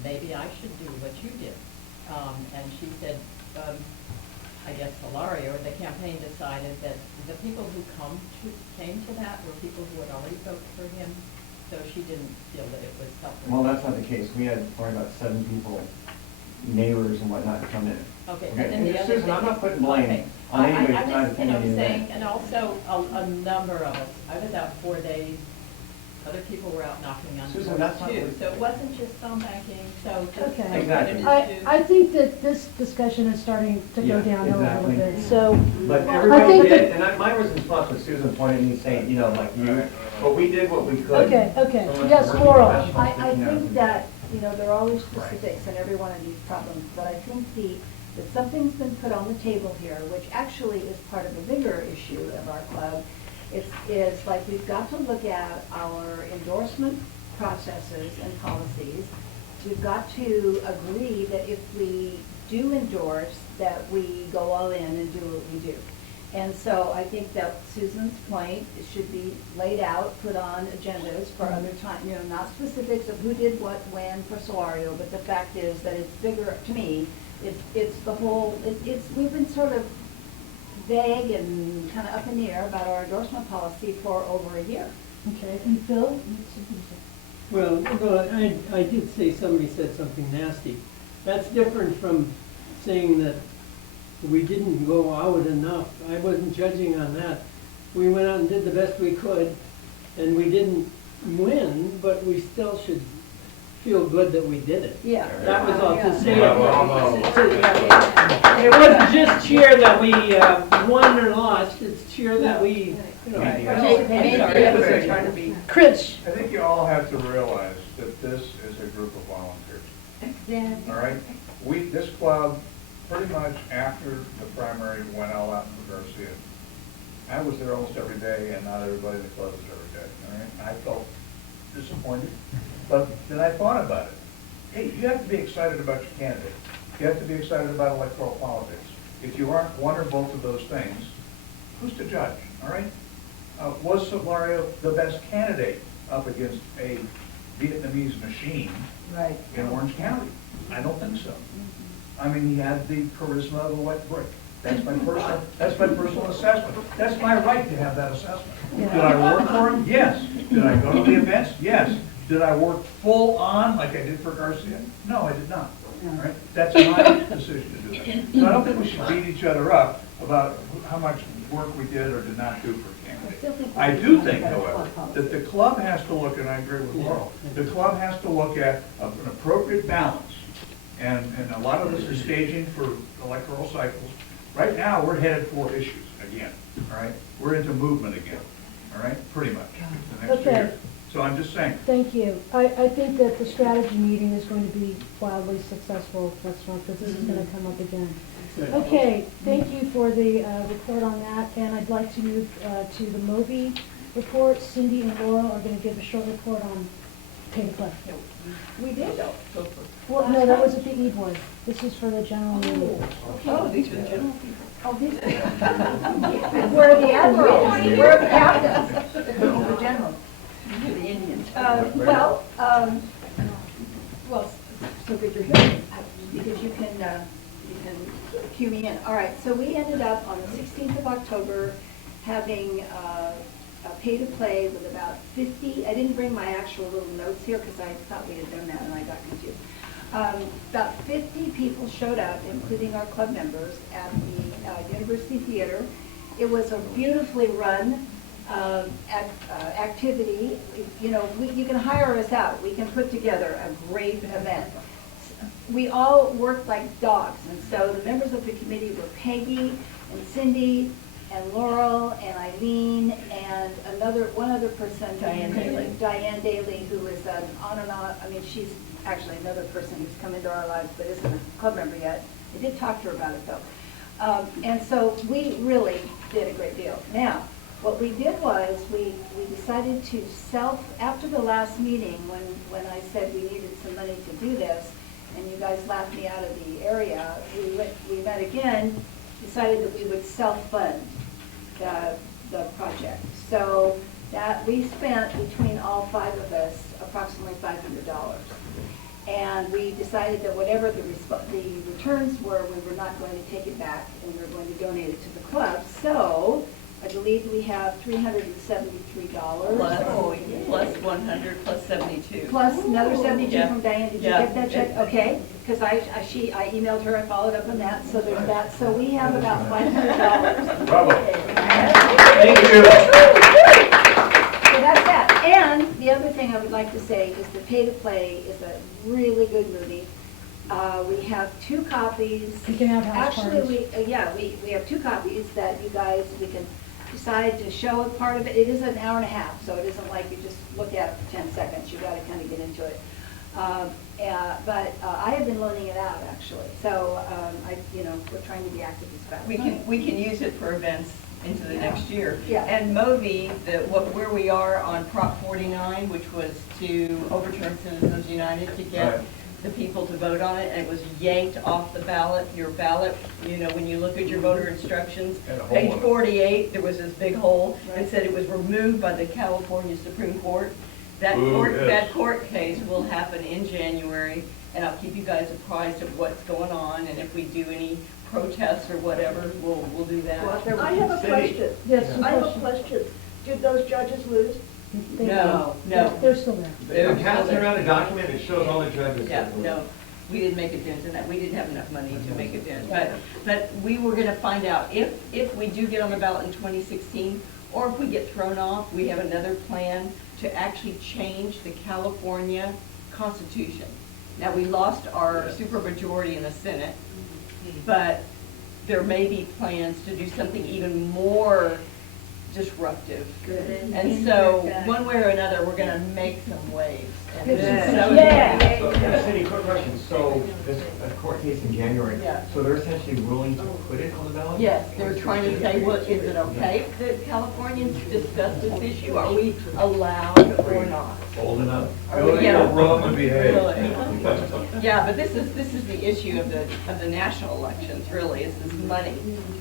maybe I should do what you did. And she said, I guess Solorio, or the campaign decided that the people who came to that were people who had already voted for him, so she didn't feel that it was helpful. Well, that's not the case. We had probably about 7 people, neighbors and whatnot, come in. Okay, Okay, and then the and other Susan, thing. I'm not putting blame Okay. on anybody I'm for not just, attending the saying, event. and also a number of us, I was out 4 days, other people were out knocking on Susan, doors that's not too, what- so it wasn't just phone banking, so just. Okay. Exactly. I think that this discussion is starting to go Yeah, downhill a little exactly. bit, so. But I everybody think did, that- and mine was in response to Susan pointed me saying, like you, but we did what we could. Okay, So much yes, working Laurel. professionals I sticking out. think that, there are always specifics in every one of these problems, but I think that something's been put on the table here, which actually is part of a bigger issue of our club. It's like we've got to look at our endorsement processes and policies. We've got to agree that if we do endorse, that we go all in and do what we do. And so I think that Susan's point, it should be laid out, put on agendas for other time, not specifics of who did what, when for Solorio, but the fact is that it's bigger, to me, it's the whole, we've been sort of vague and kind of up in the air about our endorsement policy for over a year. Okay, and Phil? Well, I did say somebody said something nasty. That's different from saying that we didn't go out enough. I wasn't judging on that. We went out and did the best we could, and we didn't win, but we still should feel good that we did it. Yeah. That was all to say. Yeah. It wasn't just cheer that we won or lost, it's cheer that we, Chris? I think you all have to realize that this is a group of volunteers. All right? This club, pretty much after the primary went all out for Garcia, I was there almost every day, and not everybody in the club was every day, all right? I felt disappointed, but then I thought about it. Hey, you have to be excited about your candidate. You have to be excited about electoral politics. If you aren't one or both of those things, who's to judge, all right? Was Solorio the best candidate up against a Vietnamese machine Right. in Orange County? I don't think so. I mean, he had the charisma of a wet brick. That's my personal assessment. That's my right to have that assessment. Did I work for him? Yes. Did I go to the events? Yes. Did I work full on like I did for Garcia? No, I did not. All right? That's my decision to do that. So I don't think we should beat each other up about how much work we did or did not do for a candidate. I do think, however, that the club has to look, and I agree with Laurel, the club has to look at an appropriate balance. And a lot of this is staging for electoral cycles. Right now, we're headed for issues again, all right? We're into movement again, all right? Pretty much, the next 2 Okay. years. So I'm just saying. Thank you. I think that the strategy meeting is going to be wildly successful next month, because this is going to come up again. Okay, thank you for the report on that, and I'd like to move to the Moby report. Cindy and Laura are gonna give a short report on pay to play. We did. Well, no, that was at the E board. This is for the general meeting. Oh, these are the general people. Oh, these, we're the admirals, we're the captains, the generals. These are the Indians. Well, so good you're here, because you can cue me in. All right, so we ended up on the 16th of October having a pay-to-play with about 50, I didn't bring my actual little notes here because I thought we had done that and I got confused. About 50 people showed up, including our club members, at the University Theater. It was a beautifully run activity. You know, you can hire us out. We can put together a great event. We all worked like dogs, and so the members of the committee were Peggy and Cindy and Laurel and Eileen and one other person, Diane Daly, who is an on and on. I mean, she's actually another person who's come into our lives but isn't a club member yet. I did talk to her about it though. And so we really did a great deal. Now, what we did was we decided to after the last meeting when I said we needed some money to do this, and you guys laughed me out of the area, we met again, decided that we would self-fund the project. So that we spent between all 5 of us approximately $500. And we decided that whatever the returns were, we were not going to take it back and we were going to donate it to the club. So I believe we have $373. Plus 100, plus 72. Plus another 72 Yeah. from Diane. Did you Yeah. get that check? Okay, because I emailed her, I followed up on that, so there's that. So we have about $500. Bravo. Thank you. So that's that. And the other thing I would like to say is the Pay to Play is a really good movie. We have 2 copies. You can have house Actually, parties. we have 2 copies that you guys, we can decide to show a part of it. It is an hour and a half, so it isn't like you just look at it for 10 seconds. You got to kind of get into it. But I have been loaning it out actually. So we're trying to be active as fast. We can use it for events into the next year. Yeah. And Moby, where we are on Prop 49, which was to overturn Citizens United to get Right. the people to vote on it, and it was yanked off the ballot. Your ballot, when you look at your voter instructions, Had a hole page in it. 48, there was this big hole that Right. said it was removed by the California Supreme Court. That Ooh, yes. that court case will happen in January, and I'll keep you guys apprised of what's going on, and if we do any protests or whatever, we'll do that. I have a question. Yes, two I have a questions. question. Did those judges lose? No. They're still there. They're passing around a document that shows all the judges. Yeah, no, we didn't make a dent in that. We didn't have enough money to make a dent. But we were gonna find out if we do get on the ballot in 2016, or if we get thrown off, we have another plan to actually change the California Constitution. Now, we lost our supermajority in the Senate, but there may be plans to do something even more disruptive. Good. And so, one way or another, we're gonna make some waves. And Good. this is so Yeah. exciting. Cindy, quick question. So this court case in January, Yeah. so they're essentially ruling to put it on the ballot? Yes, they're trying to say, well, is it okay that Californians discuss this issue? Are we allowed or not? Old enough. Are Go we- to yeah. your room and behave. Really? Yeah, but this is the issue of the national elections, really, is this money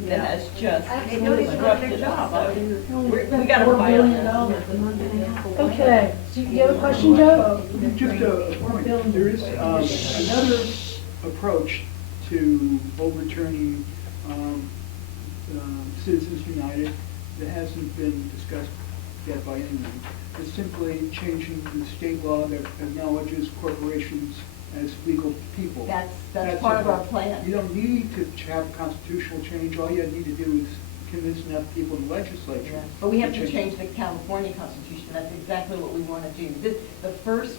that has just They don't even know their disrupted job. us. So we gotta fight on this. Okay, so you have a question, Joe? Just a point, there is another approach to overturning Citizens United that hasn't been discussed yet by anyone. It's simply changing the state law that acknowledges corporations as legal people. That's part of our simple. plan. You don't need to have a constitutional change, all you need to do is convince enough people in the legislature. Yeah. But we have to change the California Constitution. That's exactly what we want to do. The first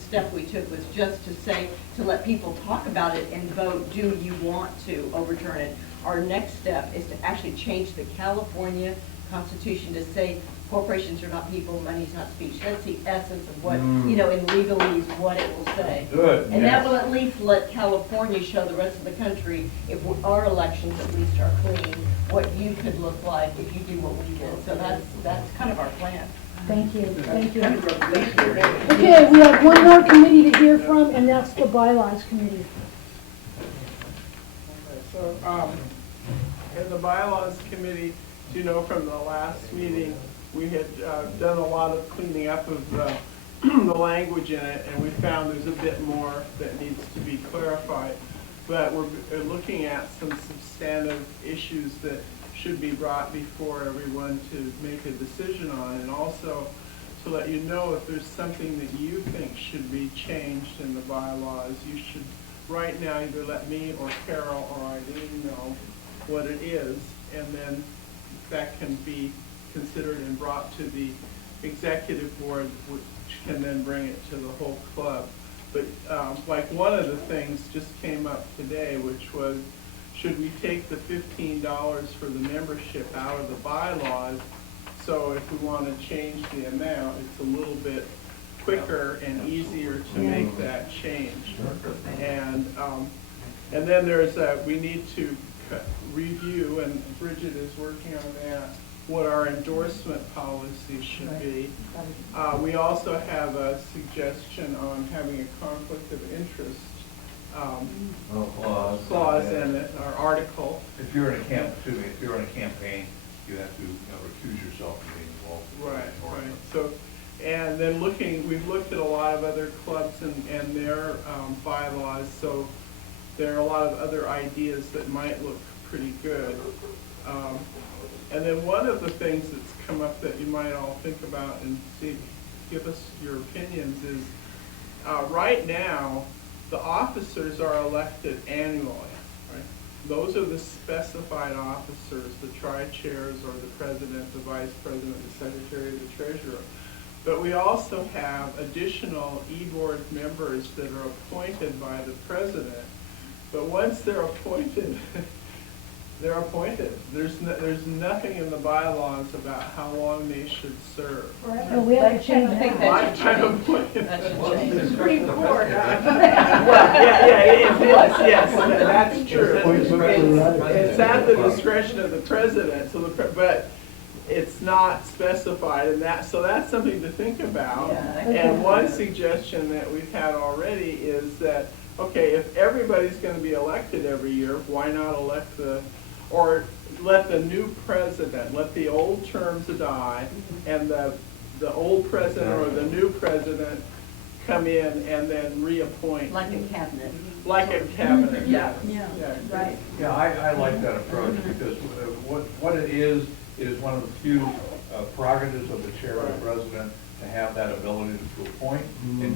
step we took was just to say, to let people talk about it and vote, do you want to overturn it? Our next step is to actually change the California Constitution to say corporations are not people, money's not speech. That's the essence of what, you know, in legalese, what it will say. Good, And that yes. will at least let California show the rest of the country, if our elections at least are clean, what you could look like if you do what we did. So that's kind of our plan. Thank you, thank you. Okay, we have one more committee to hear from, and that's the bylaws committee. So, in the bylaws committee, you know, from the last meeting, we had done a lot of cleaning up of the language in it, and we found there's a bit more that needs to be clarified. But we're looking at some substantive issues that should be brought before everyone to make a decision on, and also to let you know if there's something that you think should be changed in the bylaws, you should right now either let me or Carol or Eileen know what it is, and then that can be considered and brought to the executive board, which can then bring it to the whole club. But like one of the things just came up today, which was, should we take the $15 for the membership out of the bylaws? So if we want to change the amount, it's a little bit quicker and easier to make that change. And then there's we need to review, and Bridget is working on that, what our endorsement policy should be. We also have a suggestion on having a conflict of interest clause in it, or article. If you're in a campaign, you have to, recuse yourself from being involved. Right. So, and then we've looked at a lot of other clubs and their bylaws, so there are a lot of other ideas that might look pretty good. And then one of the things that's come up that you might all think about and give us your opinions is, right now, the officers are elected annually, right? Those are the specified officers, the tri-chairs or the president, the vice president, the secretary, the treasurer. But we also have additional e-board members that are appointed by the president. But once they're appointed, they're appointed. There's nothing in the bylaws about how long they should serve. So we have to change that. Lifetime appointment. That should change. Supreme Court. Yes, that's true. It's at the discretion of the president, so but it's not specified, and so that's something to think about. And one suggestion that we've had already is that, okay, if everybody's going to be elected every year, why not elect or let the new president, let the old terms die, and the old president or the new president come in and then reappoint. Like a cabinet. Like a cabinet, Yeah. right. Yeah, I like that approach, because what it is one of the few prerogatives of the chair or the president to have that ability to appoint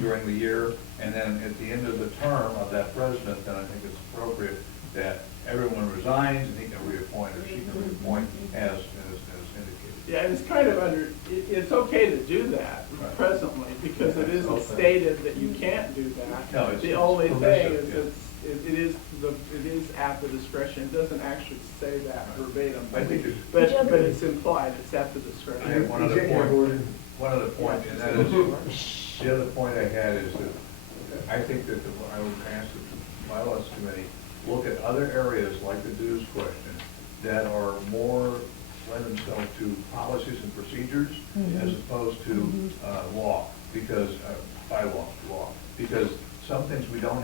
during the year, and then at the end of the term of that president, then I think it's appropriate that everyone resigns and he can reappoint or she can reappoint as indicated. Yeah, and it's kind of it's okay to do that presently, because it isn't stated that you can't do that. No, the only thing is yeah. it is at the discretion. It doesn't actually say that verbatim. I think but it's implied. It's at the discretion. I have one other point, and that is, the other point I had is that I think that I would ask the bylaws committee, look at other areas like the dues question that are more lend themselves to policies and procedures as opposed to law, because law, because some things we don't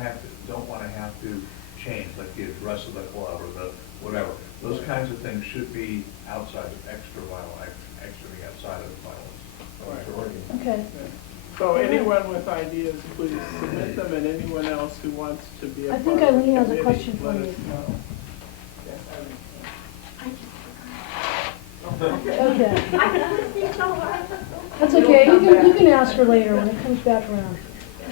want to have to change, like the address of the club or the whatever. Those kinds of things should be outside of actually outside of the bylaws. Okay. So anyone with ideas, please submit them, and anyone else who wants to be a I part think of the Eileen has a committee, question for let you. us know. Yes, Okay. That's okay, you can ask her later when it comes back around.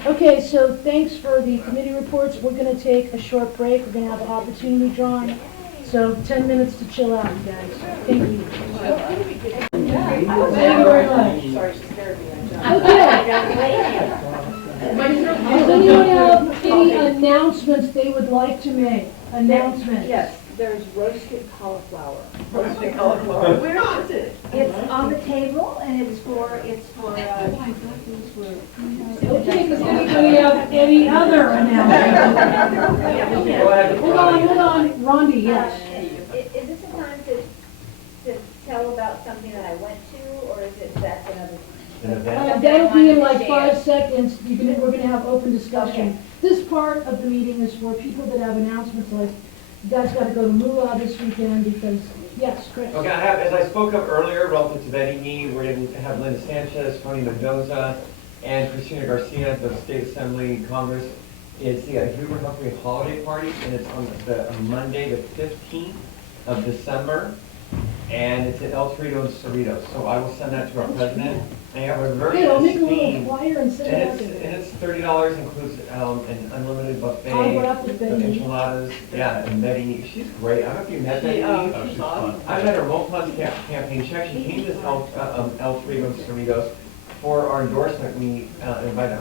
Okay, so thanks for the committee reports. We're gonna take a short break. We're gonna have an opportunity drawn. So 10 minutes to chill out, you guys. Thank you. Thank you very much. Sorry, she scared me. Okay. Does anyone have any announcements they would like to make? Announcements? Yes, There's roasted cauliflower. Roasted cauliflower. Where is it? It's on the table and it's for, Okay, does anybody have any other announcements? Go ahead. Hold on, Rhonda, yes. Is this a time to tell about something that I went to, or is it that's another? An event? That'll be in like 5 seconds, we're gonna have open discussion. Okay. This part of the meeting is for people that have announcements like, you guys gotta go to Moolah this weekend because, yes, Chris. Okay, as I spoke of earlier, relative to Betty Mead, we're going to have Linda Sanchez, Tony Mendoza, and Christina Garcia, the State Assembly Congress. It's the Huber Humphrey Holiday Party, and it's on Monday, the 15th of December, and it's at El Torito and Cerritos. So I will send that to our president. And have a very Hey, I'll make a nice little theme. flyer and send it out to And you. it's $30, includes an unlimited buffet. I'll wrap with Betty of Mead. enchiladas. Yeah, and Betty, she's great. I don't know if you met Betty. She's awesome. I've had her multiple campaign. She actually came to this El Torito and Cerritos for our endorsement. We invited,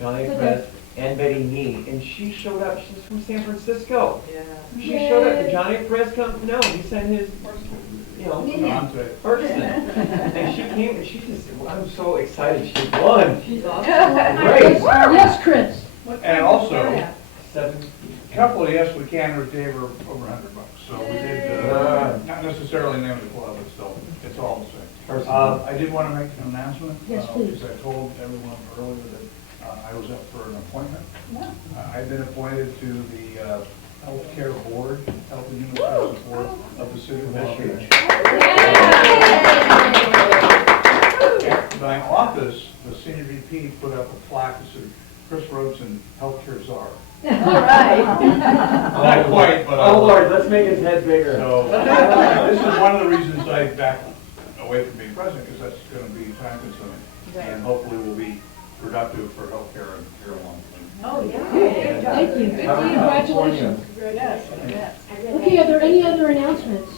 John A. Perez and Betty Mead, and she showed up. She's from San Francisco. Yeah. She showed up. Did John A. Perez come? No, he sent his, person. And she came, and she just, I'm so excited she won. She's awesome. Great. Yes, Chris. And also, 7. couple of yes, we can, gave her over $100. So we did, not necessarily name of the club, but still, it's all the same. I did want to make an announcement. Yes, please. Because I told everyone earlier that I was up for an appointment. I've been appointed to the Healthcare Board, Health and Human Services Board of the City of Long Beach. In my office, the senior VP put up a plaque that said, Chris Robeson, Healthcare Czar. All right. Not quite, but. Oh, Lord, let's make his head bigger. So, this is one of the reasons I backed away from being president, because that's going to be time consuming. And hopefully will be productive for healthcare here in Long Beach. Oh, yeah. Thank you. Congratulations. Yes. Okay, are there any other announcements?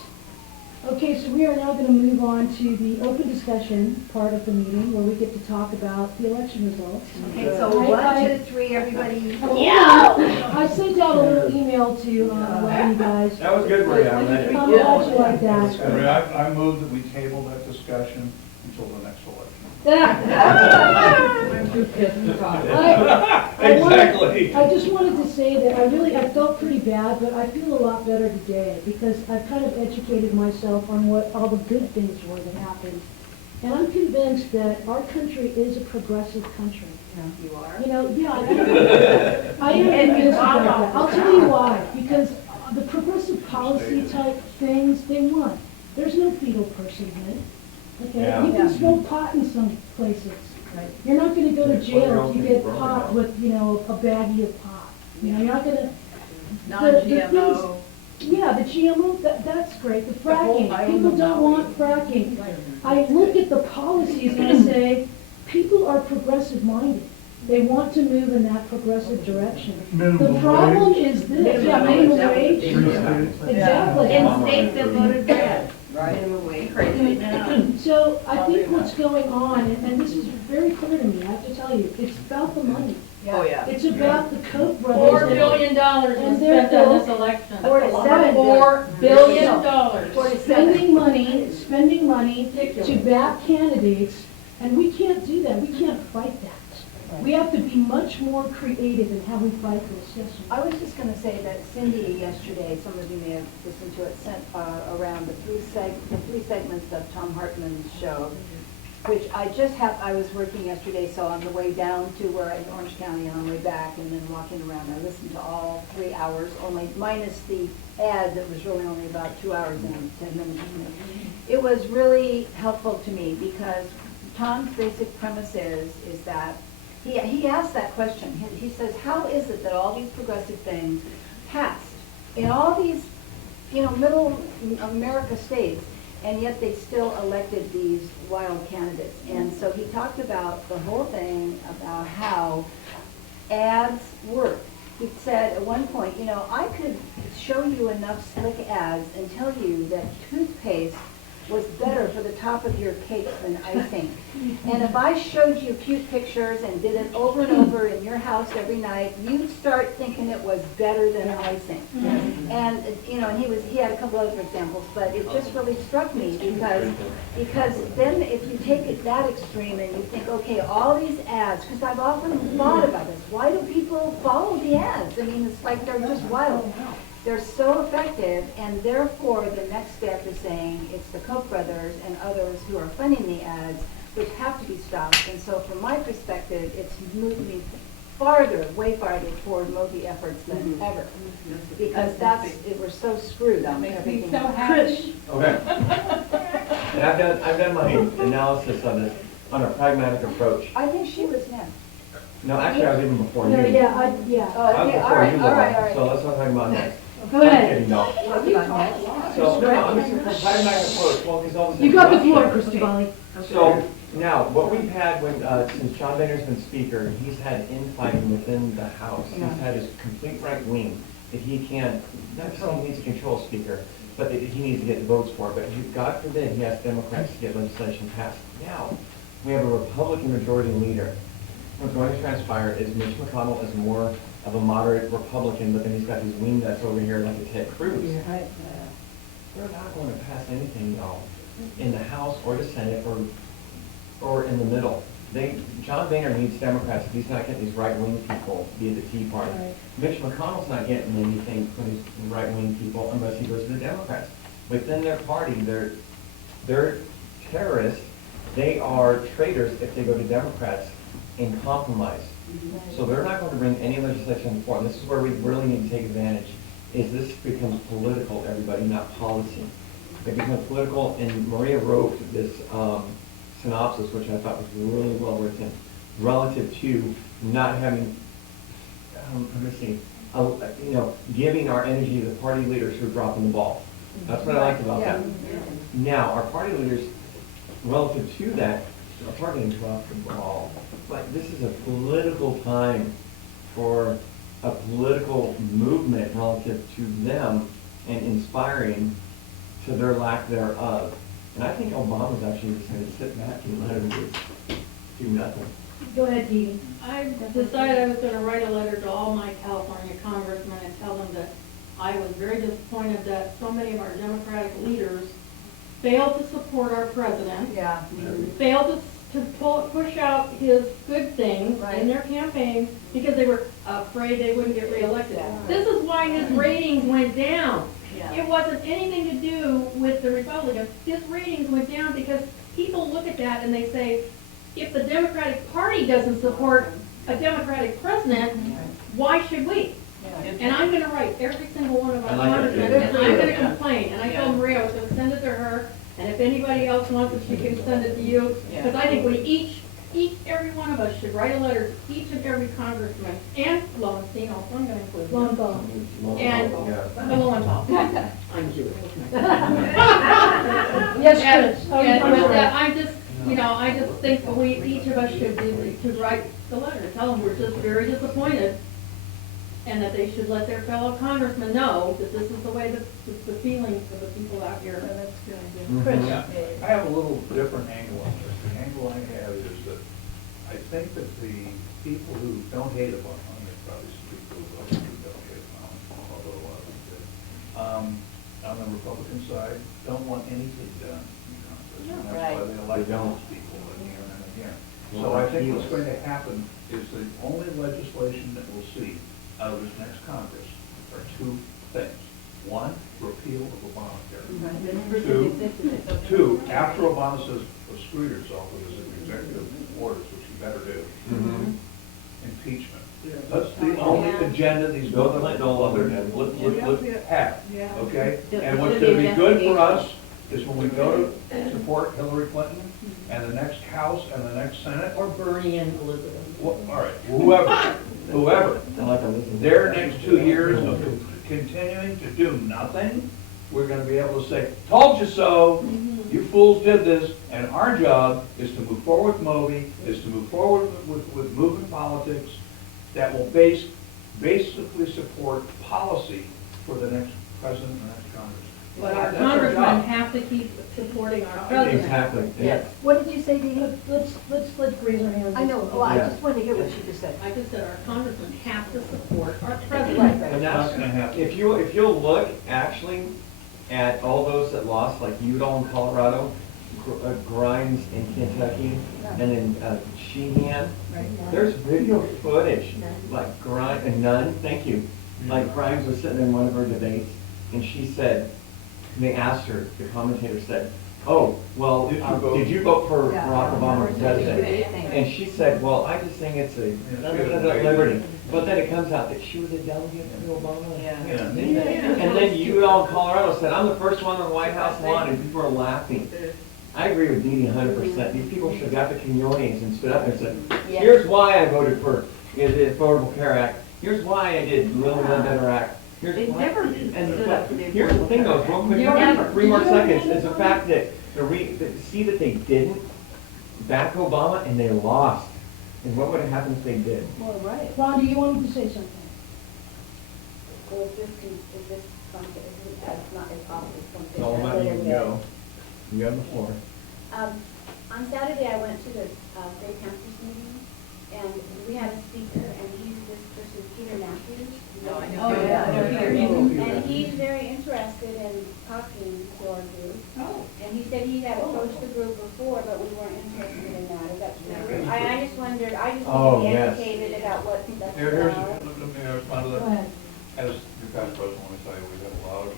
Okay, so we are now going to move on to the open discussion part of the meeting where we get to talk about the election results. Okay, so 1, 2, 3, everybody. I sent out a little email to a lot of you guys. That was good, Maria. I read it. I'm glad you like that. Anyway, I move that we table that discussion until the next election. Exactly. I just wanted to say that I felt pretty bad, but I feel a lot better today because I've kind of educated myself on what all the good things were that happened. And I'm convinced that our country is a progressive country. You are? You know, yeah, I am convinced about that. I'll tell you why. Because the progressive policy type things, they won. There's no fetal person in it. Okay, Yeah. you can smoke pot in some places. You're not gonna go to jail if you get caught with, a baggie of pot. You're not gonna. Non-GMO. Yeah, the GMO, that's great, the fracking, people don't want fracking. I look at the policies and I say, people are progressive minded. They want to move in that progressive direction. The problem is this, minimum wage. Exactly. In states that voted red. Right. Crazy now. So I think what's going on, and this is very clear to me, I have to tell you, it's about the money. Oh, yeah. It's about the Koch brothers. $4 billion was And they're spent on this election. $4 billion. Spending money to back candidates, and we can't do that. We can't fight that. We have to be much more creative in how we fight this. Yes, sir. I was just going to say that Cindy yesterday, some of you may have listened to it, sent around the three segments of Tom Hartman's show, which I was working yesterday, so on the way down to where in Orange County and on the way back and then walking around, I listened to all 3 hours, only minus the ad that was really only about 2 hours and 10 minutes. It was really helpful to me because Tom's basic premise is that he asked that question. He says, how is it that all these progressive things passed in all these, middle America states, and yet they still elected these wild candidates? And so he talked about the whole thing about how ads work. He said at one point, I could show you enough slick ads and tell you that toothpaste was better for the top of your cakes than icing. And if I showed you cute pictures and did it over and over in your house every night, you'd start thinking it was better than icing. And, you know, and he had a couple other examples, but it just really struck me because then if you take it that extreme and you think, okay, all these ads, because I've often thought about this, why do people follow the ads? I mean, it's like they're just wild. They're so effective, and therefore the next step is saying it's the Koch brothers and others who are funding the ads, which have to be stopped. And so from my perspective, it's moved me farther, way farther toward Mogi efforts than ever. Because we're so screwed on everything. Trish, Okay. And I've done my analysis on this, on a pragmatic approach. I think she was next. No, actually, I was even before you. no, yeah, I was Okay, before all right, you, all right, Laura, all right. so let's not talk about next. go ahead. Kidding, no. So, no, I'm just a pragmatic approach, well, these all You got the floor, Christy Bonnie. So, now, what we've had since John Boehner's been speaker, he's had infighting within the House. He's had his complete right wing that he can't, not saying he needs to control speaker, but that he needs to get votes for, but God forbid he asks Democrats to get legislation passed. Now, we have a Republican majority leader. What's going to transpire is Mitch McConnell is more of a moderate Republican, but then he's got these wing nuts over here like a Ted Cruz. They're not going to pass anything, y'all, in the House or the Senate or in the middle. John Boehner needs Democrats if he's not getting these right-wing people via the Tea Party. Right. Mitch McConnell's not getting anything from these right-wing people unless he goes to the Democrats. Within their party, they're terrorists. They are traitors if they go to Democrats and compromise. So they're not going to bring any legislation before. And this is where we really need to take advantage, is this becomes political, everybody, not policy. It becomes political, and Maria wrote this synopsis, which I thought was really well written, relative to not having, giving our energy to the party leaders who are dropping the ball. That's what I liked about that. Now, our party leaders, relative to that, are targeting drop the ball. But this is a political time for a political movement relative to them and inspiring to their lack thereof. And I think Obama's actually just going to sit back and let him just do nothing. Go ahead, Dee. I decided I was going to write a letter to all my California congressmen and tell them that I was very disappointed that so many of our Democratic leaders failed to support our president. Yeah. Failed to push out his good things Right. in their campaigns because they were afraid they wouldn't get reelected. Yeah. This is why his ratings went down. Yeah. It wasn't anything to do with the Republicans. His ratings went down because people look at that and they say, if the Democratic Party doesn't support a Democratic president, why should we? And I'm gonna write every single one of our I like that. congressmen, and I'm gonna complain, and I told Maria I was gonna send it to her, and if anybody else wants it, she can send it to you. Because I think we each, every one of us should write a letter to each and every congressman, and Lowenstein also, I'm gonna include him. Lowenthal. And Lowenthal. I'm Jewish. Yes, Trish. And with that, I just think that each of us should write the letter, tell them we're just very disappointed, and that they should let their fellow congressmen know that this is the way that the feelings of the people out here. That's good. Chris. Yeah, I have a little different angle on this. The angle I have is that I think that the people who don't hate Obama, and there's probably some people who don't hate Obama, although a lot of them do, on the Republican side, don't want anything done in Congress. And that's why they elect those people again and again. So I think what's going to happen is the only legislation that we'll see out of this next Congress are two things. One, repeal of Obamacare. Two, after Obama says, screw yourself with his executive orders, which you better do, impeachment. That's the only agenda these government would have, okay? And what's gonna be good for us is when we go to support Hillary Clinton and the next House and the next Senate. Or Bernie and Elizabeth. All right, whoever, their next 2 years of continuing to do nothing, we're gonna be able to say, told you so, you fools did this, and our job is to move forward with Moby, is to move forward with movement politics that will basically support policy for the next president and the next Congress. But our That's our congressmen job. have to keep supporting our president. Exactly. Yes. What did you say, Dee? Let's raise our hands. I know, well, I Yeah. just wanted to hear what she just said. I just said our congressmen have to support our Right, president. right. And Not gonna happen. if you'll look actually at all those that lost, like Udall in Colorado, Grimes in Kentucky, and then Sheehan, there's video footage, like Grimes, and Nunn, thank you. Like Grimes was sitting in one of her debates, and she said, they asked her, the commentator said, oh, well, did you vote for Yeah. Barack Obama for president? And she said, well, I just think it's a liberty. But then it comes out that she was a delegate to Obama. Yeah. And then Udall in Colorado said, I'm the first one on the White House lawn, and people are laughing. I agree with Dee Dee 100%. These people should have got the quinones and stood up and said, here's why I voted for the Affordable Care Act. Here's why I did the Little Red Better Act. Here's They why. never And stood up for the here's the thing though, real quick, Never. 3 more seconds, is the fact that see that they didn't back Obama and they lost. And what would have happened if they did? Well, right. Ron, do you want to say something? Well, is this something, it's not, it's obvious something. It's all about you, go. You have the floor. On Saturday, I went to the Great Campus meeting, and we had a speaker, and this person, Peter Matthews. Oh, yeah, I know Peter. And he's very interested in talking to our group. Oh. And he said he had approached the group before, but we weren't interested in that. Is that true? I just wondered, I just Oh, need to be yes. educated about what that's Here's, about. let me respond to Go that. ahead. As your past president, let me tell you, we've had a lot of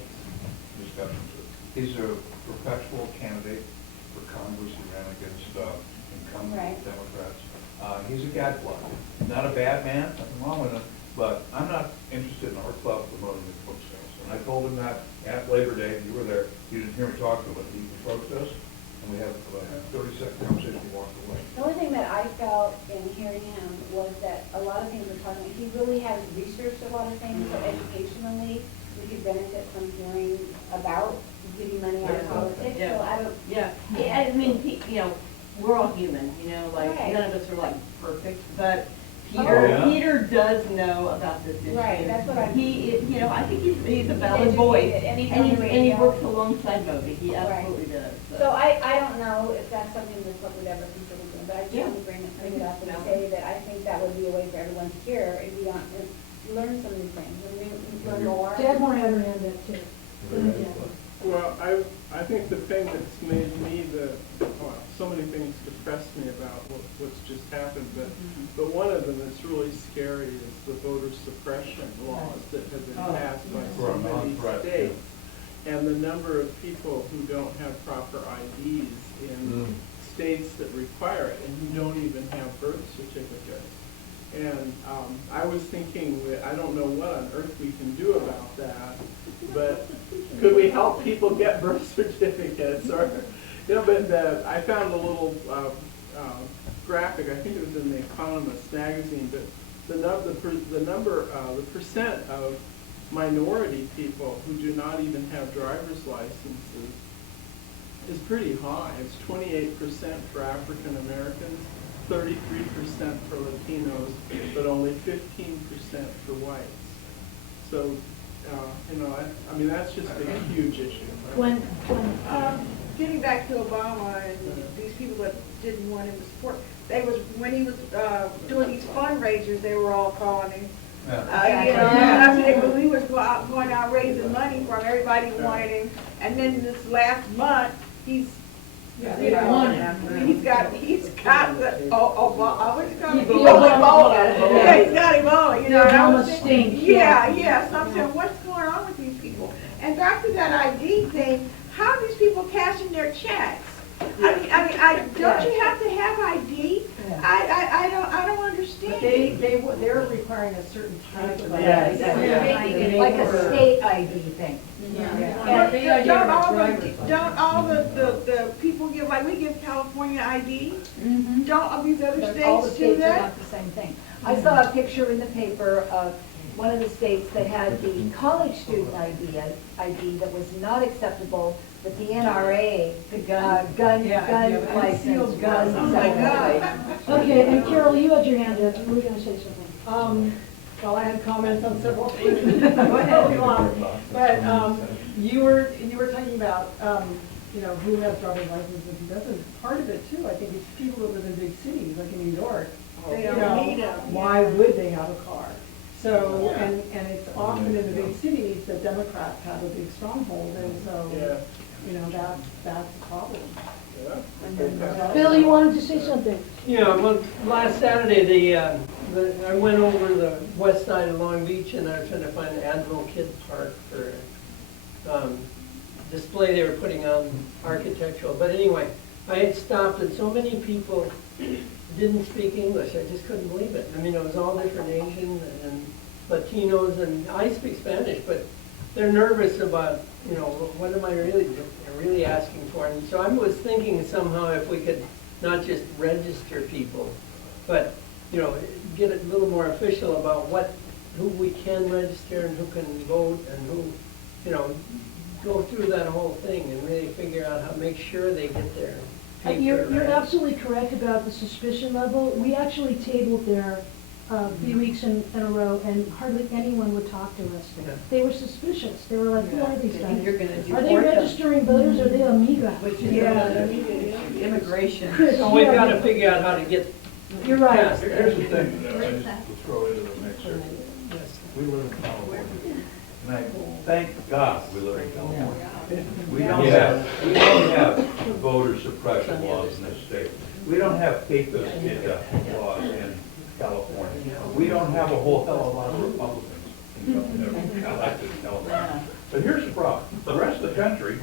discussions. He's a perpetual candidate for Congress. He ran against incumbent Right. Democrats. He's a gadfly. Not a bad man, nothing wrong with him, but I'm not interested in our club promoting the book sales. And I told him that at Labor Day, you were there, you didn't hear me talk to him, but he approached us, and we had a 30-second conversation, he walked away. The only thing that I felt in hearing him was that a lot of things we're talking, he really has researched a lot of things, so educationally, we could benefit from hearing about giving money out of politics, so I don't. Yeah, I mean, we're all human, like, Right. none of us are like perfect, but Oh, yeah? Peter does know about this issue. Right, that's what I'm- He, I think he's a valid educated, voice, and he's and on the he radio. works alongside Moby, he Right. absolutely does. So I don't know if that's something the club would ever consider doing, but I just Yeah. want to bring it up and No. say that I think that would be a way for everyone to hear and be on, and learn some new things, and learn more. Dagmar had her hand up too. Go ahead, Dagmar. Well, I think the thing that's made me so many things depress me about what's just happened, but one of them that's really scary is the voter suppression laws that have been passed by so many states. And the number of people who don't have proper IDs in states that require it and who don't even have birth certificates. And I was thinking, I don't know what on earth we can do about that, but could we help people get birth certificates? Or, but I found a little graphic, I think it was in the Economist magazine, but the percent of minority people who do not even have driver's licenses is pretty high. It's 28% for African Americans, 33% for Latinos, but only 15% for whites. So, I mean, that's just a huge issue. Getting back to Obama and these people that didn't want him to support, when he was doing these fundraisers, they were all calling him. And I said, when we was going out raising money from everybody who wanted him, and then this last month, he's got the what's it called? Ebola. Yeah, he's got Ebola, and I was thinking, yeah, so I'm saying, what's going on with these people? And back to that ID thing, how are these people cashing their checks? I mean, don't you have to have ID? I don't understand. But they're requiring a certain type of ID. Yeah, exactly. Like a state ID thing. Don't all the people give, like we give California ID? Don't all these other All the states do states are that? not the same thing. I saw a picture in the paper of one of the states that had the college student ID that was not acceptable, but the NRA, gun license was Oh my acceptable. God. Okay, and Carol, you had your hand up, you were gonna say something. well, I had comments on several things. But you were talking about, who has driver's licenses and who doesn't. Part of it too, I think, is people that live in big cities, like in New York. They You don't know, need 'em. why would they have a car? So, and it's often in the big cities that Democrats have a big stronghold, and so, that's a problem. Bill, you wanted to say something? Yeah, well, last Saturday, I went over the west side of Long Beach and I was trying to find the Admiral Kidd Park for display they were putting on architectural. But anyway, I had stopped and so many people didn't speak English. I just couldn't believe it. I mean, it was all different Asian and Latinos, and I speak Spanish, but they're nervous about, what am I really asking for? And so I was thinking somehow if we could not just register people, but, get a little more official about who we can register and who can vote and who, go through that whole thing and really figure out how to make sure they get their paper. You're absolutely correct about the suspicion level. We actually tabled there a few weeks in a row, and hardly anyone would talk to us. Yeah. They were suspicious. They were like, who are these guys? You're gonna Are they deport them. registering voters or are they amiga? Which is immigration. Chris, So we've yeah. got to figure out how to get You're right. past that. Here's the thing that I just will throw into the mixer. Yes. We live in California. And I thank God we live in California. We don't have voter suppression laws in this state. We don't have papers laws in California. We don't have a whole hell of a lot of Republicans elected in California. But here's the problem. The rest of the country,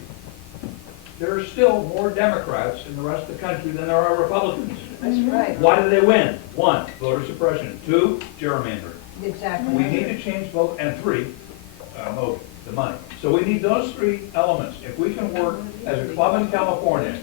there are still more Democrats in the rest of the country than there are Republicans. That's right. Why do they win? 1, voter suppression. 2, gerrymandering. Exactly. We need to change vote, and 3, the money. So we need those 3 elements. If we can work as a club in California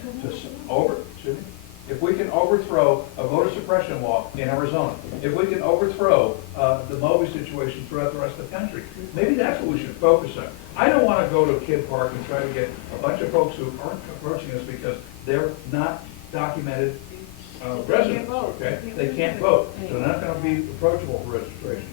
if we can overthrow a voter suppression law in Arizona, if we can overthrow the Moby situation throughout the rest of the country, maybe that's what we should focus on. I don't want to go to Kidd Park and try to get a bunch of folks who aren't approaching us because they're not documented residents, okay? They can't vote, so they're not going to be approachable for registration.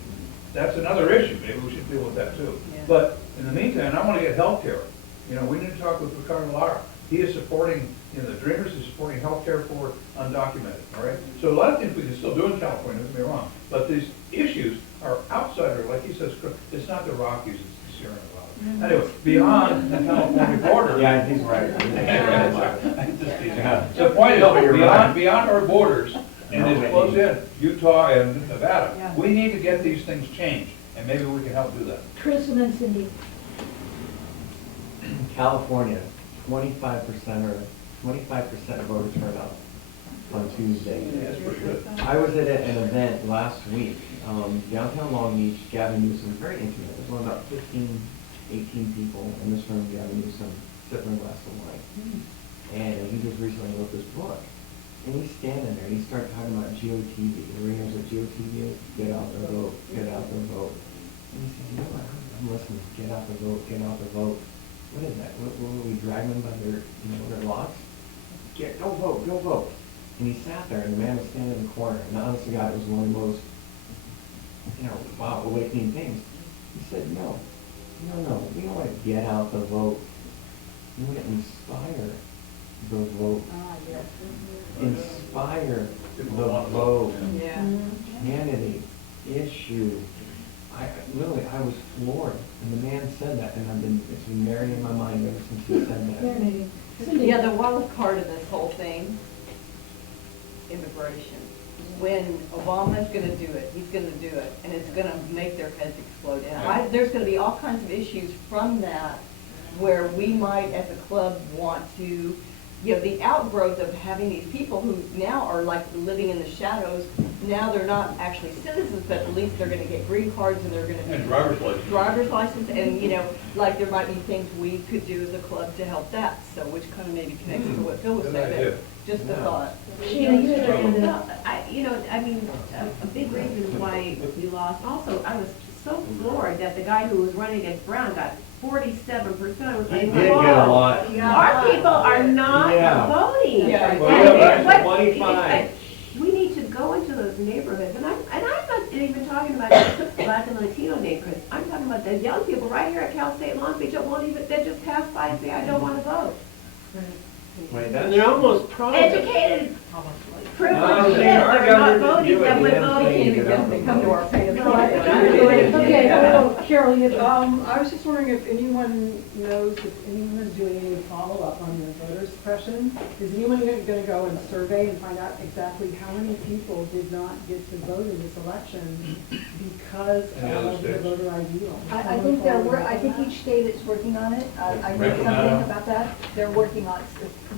That's another issue. Maybe we should deal with that too. But in the meantime, I want to get health care. We need to talk with Ricardo Lara. He is supporting, the Dreamers is supporting health care for undocumented, all right? So a lot of things we can still do in California, don't get me wrong. But these issues are outsider, like he says, it's not the Rockies, it's the Sierra Nevada. Anyway, beyond the California border. Yeah, he's right. The point is, beyond our borders, and it's close in, Utah and Nevada, we need to get these things changed, and maybe we can help do that. Chris and then Cindy. California, 25% of voter turnout on Tuesday. Yeah, that's pretty good. I was at an event last week, downtown Long Beach. Gavin Newsom, very intimate. There's only about 15, 18 people in this room. Gavin Newsom sipping a glass of wine. And he just recently wrote this book. And he's standing there and he started talking about GOTV. Everybody knows what GOTV is? Get out the vote, get out the vote. And he says, I'm listening, get out the vote, get out the vote. What is that? What were we dragging them by their locks? Don't vote, don't vote. And he sat there, and the man was standing in the corner, and honest to God, it was one of the most, wow, awakening things. He said, no, we don't want to get out the vote. We want to inspire the vote. Inspire the vote. Candidate, issue. I was floored, and the man said that, and it's been marinating in my mind ever since he said that. Yeah, the wild card of this whole thing, immigration. When Obama's gonna do it, he's gonna do it, and it's gonna make their heads explode. And there's gonna be all kinds of issues from that, where we might, as a club, want to, the outgrowth of having these people who now are like living in the shadows. Now they're not actually citizens, but at least they're gonna get green cards and they're gonna be. And driver's license. Driver's license, and like there might be things we could do as a club to help that, so which kind of maybe connects to what Phil was Good saying, idea. but just a thought. Sheena, you had your hand up. Well, a big reason why we lost, also, I was so floored that the guy who was running against Brown got 47%. He did get a lot. Our people are not voting. Yeah. Well, And what- 25. we need to go into those neighborhoods, and I thought, even talking about the Black and Latino neighborhoods. I'm talking about the young people right here at Cal State Long Beach that won't even, they just pass by and say, I don't want to vote. Wait, And that's. they're almost proud of it. Educated, No, privileged they kids are that are not government voting, that would doing vote. anything. Come to our pay as Okay, hold on, Carol, you have. I was just wondering if anyone knows if anyone is doing any follow-up on the voter suppression? Is anyone gonna go and survey and find out exactly how many people did not get to vote in this election because In the other of the states? voter ID law? I think I think each state is working on it. I read something about that. They're working on it.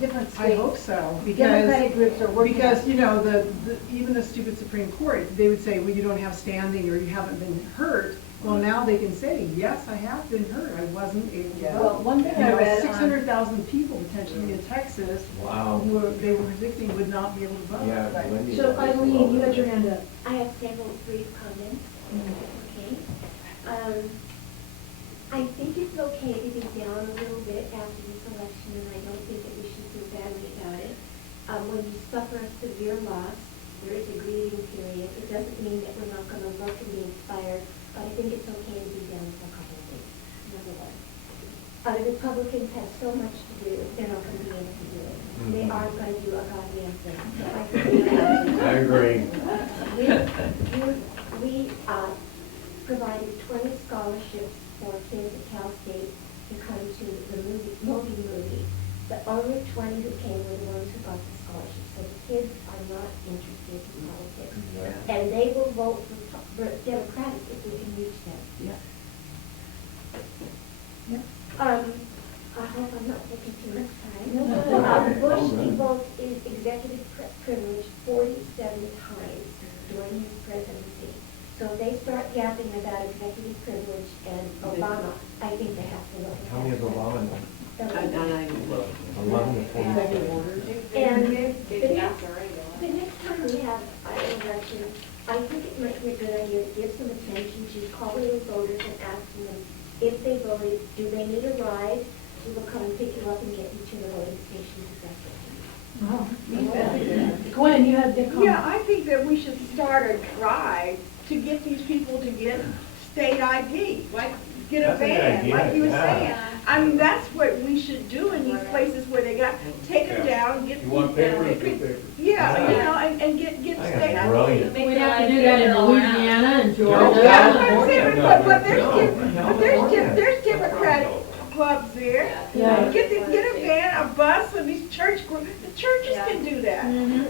Different states. I hope so, Democratic groups are working on it. because, you know, even the stupid Supreme Court, they would say, well, you don't have standing or you haven't been hurt. Well, now they can say, yes, I have been hurt. I wasn't able to vote. Well, one thing I read on- 600,000 people potentially in Texas Wow. who they were predicting would not be able to vote. Yeah, Right. Wendy. So Eileen, you had your hand up. I have several brief comments, okay? I think it's okay to be down a little bit after this election, and I don't think that we should feel badly about it. When you suffer a severe loss, there is a grieving period. It doesn't mean that we're not gonna look and be inspired, but I think it's okay to be down for a couple of days, number one. The Republicans have so much to do, they're not gonna be able to do it. They aren't gonna do a goddamn thing. So I think I agree. we provided 20 scholarships for kids at Cal State to come to the movie. The only 20 who came were the ones who got the scholarship. So the kids are not interested in politics. Yeah. And they will vote for Democratic if we can reach them. Yeah. I hope I'm not taking too much time. No. Bush invoked his executive privilege 47 times during his presidency. So if they start yapping about executive privilege and Obama, I think they have to look at that. How many is Obama now? 11 to 40. And the next time we have an election, I think it might be a good idea to give some attention to calling the voters and asking them if they voted, do they need a ride? We will come and pick you up and get you to the voting station. Gwen, you had the comment. Yeah, I think that we should start a drive to get these people to get state ID, like get a That's a good van, idea, like you were yeah. saying. I mean, that's what we should do in these places where they got, take them down, get. You want papers, get papers. Yeah, you know, and get I state think ID. that's brilliant. We'd have to do that in Louisiana and Yeah, Georgia. I'm saying, but No, there's Democratic clubs there. Yeah. Get a van, a bus, and these church groups, the churches can do that.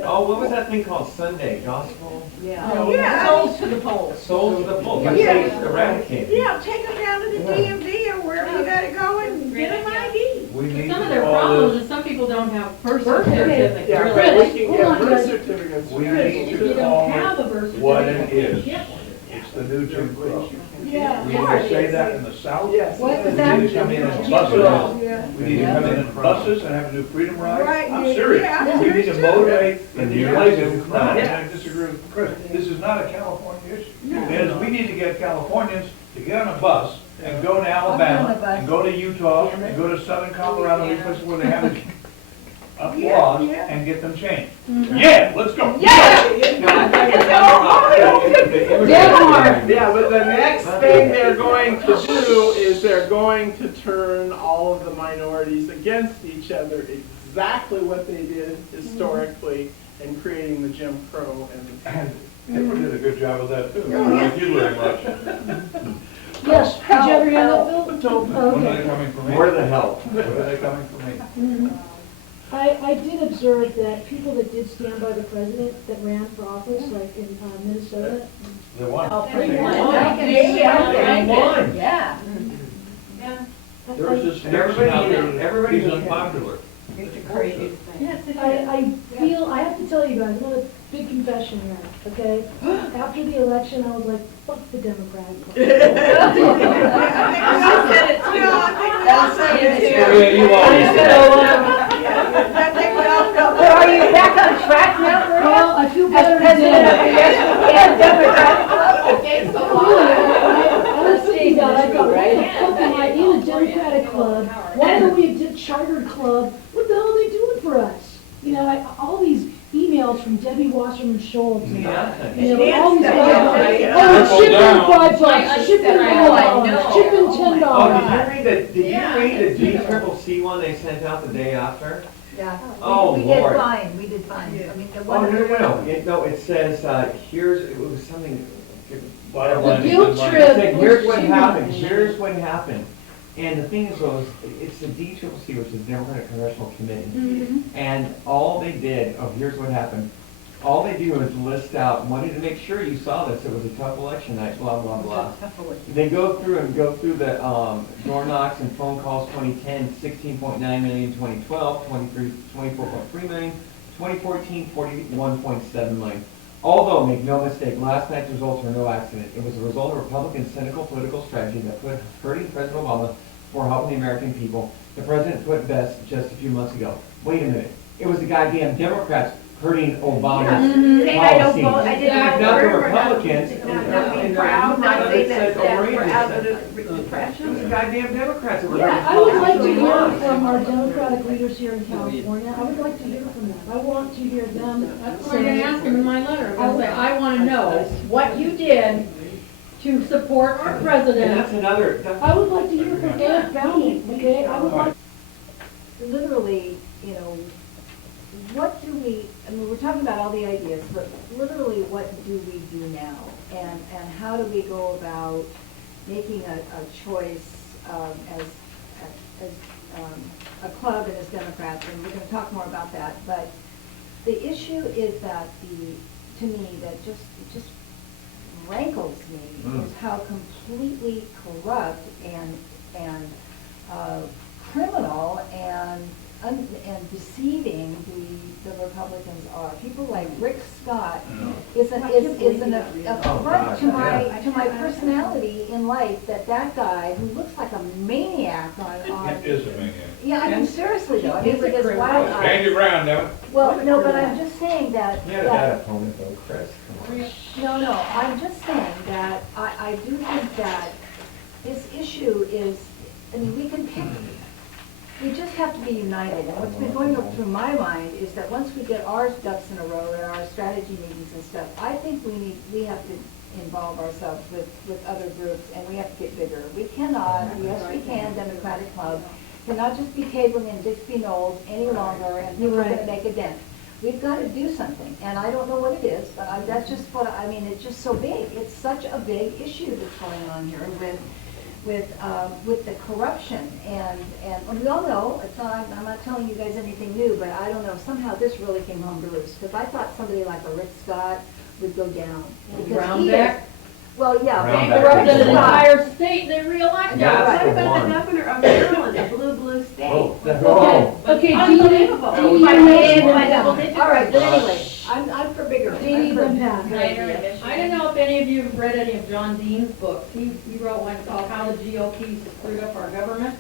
Oh, what was that thing called? Sunday Gospel? Yeah. Souls to the polls. Souls to the Full. Let's Yeah. say eradicate. Yeah, take them down to the DMV or wherever you gotta go and get them ID. We need Some of to their call problems this, is some people don't have birth Birth certificates. Yeah, Chris, but we can hold get on, birth guys. certificates. we Chris, need If to you call don't have a it birth what it certificate, is. you can't. It's the new Jim Crow. Yeah. We either say that in the South. Yes. What We was that? need to come in in Jim buses. Crow. Yeah. We need to come in buses and have to do freedom rides. Right, I'm yeah, serious. yeah, We need to serious too. motivate the And new you're places. right. No, I disagree with Chris. This is not a California issue. No. It is, we need to get Californians to get on a bus and go to on a Alabama, bus. and go to Utah, and go to southern Colorado, these places where they have applause, Yeah, yeah. and get them changed. Yeah, let's go. Yeah, but the next thing they're going to do is they're going to turn all of the minorities against each other, exactly what they did historically in creating the Jim Crow and Hitler did a good job of that too. Thank you very much. Yes, did you have your hand up, Bill? Oh, When are okay. they coming for me? More than help. When are they coming for me? I did observe that people that did stand by the president that ran for office, like in Minnesota, They won. They won. Yeah. There's this And everybody, out there, everybody he's was unpopular. It's crazy. I feel, I have to tell you guys, I'm on a big confession here, okay? After the election, I was like, fuck the Democratic Party. Yeah, you Are you back on track now, Well, I feel better Honestly, God, I thought, what the fuck am I in a Democratic club? Why are we a chartered club? What the hell are they doing for us? You know, all these emails from Debbie Wasserman Schultz. and, Yeah. You know, all these It's guys, nasty. oh, shipping $5, I shipping know. $5, shipping $10. Oh, did you Yeah, read the it's- G-triple-C one they sent out the day after? Yeah. Oh, We did Lord. fine, we did fine. I mean, the Oh, one. no, it says, here's, it was something. The guilt It trip. said, here's was what cheaper. happened, here's what happened. And the thing is, though, it's the D-triple-C, which is the Democratic Congressional Committee. And all they did, oh, here's what happened. All they do is list out, wanted to make sure you saw this, it was a tough election night, blah, blah, blah. They go through the door knocks and phone calls, 2010, 16.9 million, 2012, 24.3 million, 2014, 41.7 million. Although, make no mistake, last night's results were no accident. It was a result of Republican cynical political strategy that put hurting President Obama for helping the American people. The president put best just a few months ago. Wait a minute. It was the goddamn Democrats hurting Obama's Saying I don't policies. vote, I didn't vote Not the for him, or Republicans. not being And proud, not none of saying it that, said that O'Brien we're out said- of the It was the depression. goddamn Democrats that were hurting Yeah, I would like to policies. hear from our Democratic leaders here in California. I would like to hear from them. I want to hear them That's what I'm gonna say. ask him in my letter. I'm gonna say, I wanna know what you did to support our And president. that's another, I would like to hear from Eric Bounty, okay? I would like, Literally, you know, what do we, I mean, we're talking about all the ideas, but literally, what do we do now? And how do we go about making a choice as a club and as Democrats? And we're gonna talk more about that, but the issue is that to me, that just rankles me is how completely corrupt and criminal and deceiving the Republicans are. People like Rick Scott is an affront to my personality in life. That guy who looks like a maniac on. It is a maniac. Yeah, I mean seriously though. I mean, with his wild eyes. Stand your ground, now. Well, no, but I'm just saying that. you had a bad opponent though, Chris. Come on. No, I'm just saying that I do think that this issue is, I mean, we just have to be united. And what's been going through my mind is that once we get our ducks in a row at our strategy meetings and stuff, I think we have to involve ourselves with other groups and we have to get bigger. We cannot, yes we can, Democratic Club, cannot just be tabling in Dixie Knolls any longer and think we're gonna make a dent. We've got to do something, and I don't know what it is, but that's just what, I mean, it's just so big. It's such a big issue that's going on here with the corruption, and we all know, I'm not telling you guys anything new, but I don't know, somehow this really came home to roost, because I thought somebody like a Rick Scott would go down. Because he is, Brownback? well, yeah. Brownback. They corrupted an entire state, they reelected. Yeah. What That's the about the one. governor of Maryland, a blue state? Oh, okay, Unbelievable. Dee Dee, By double Dee digits. All right, but anyway, I'm for bigger. Dee, then pass. I don't know if any of you have read any of John Dean's books. He wrote one called How the GOP Screwed Up Our Government.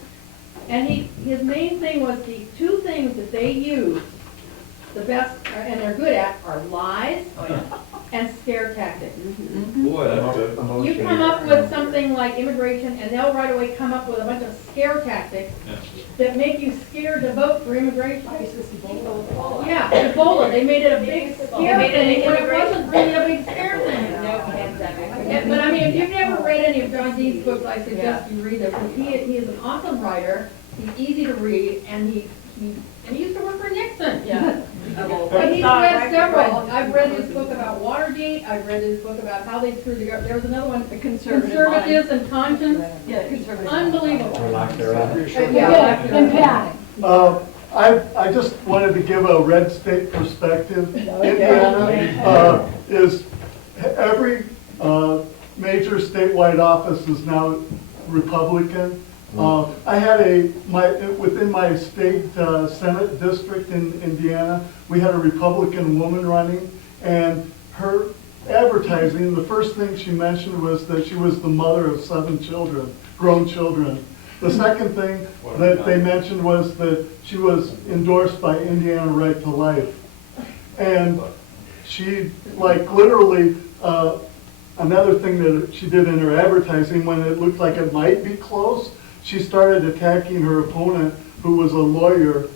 And his main thing was the two things that they use the best, and they're good at, are lies and scare tactics. Boy, that's good. You come up with something like immigration, and they'll right away come up with a bunch of scare tactics that make you scared to vote for immigration. Yeah, Ebola, they made it a big scare thing, when it wasn't really a big scare thing. But I mean, if you've never read any of John Dean's books, I suggest you read them, because he is an awesome writer, he's easy to read, and he used to work for Nixon. Yeah. But he's read several. I've read his book about Watergate. I've read his book about how they screwed the government. There was another one, Conservatives and Conscience. Yeah, conservative. Unbelievable. Relax their eyes. Yeah, and Pat. I just wanted to give a red state perspective. Indiana is, every major statewide office is now Republican. I had within my state Senate district in Indiana, we had a Republican woman running, and her advertising, the first thing she mentioned was that she was the mother of 7 children, grown children. The second thing that they mentioned was that she was endorsed by Indiana Right to Life. And she, like, literally, another thing that she did in her advertising, when it looked like it might be close, she started attacking her opponent, who was a lawyer,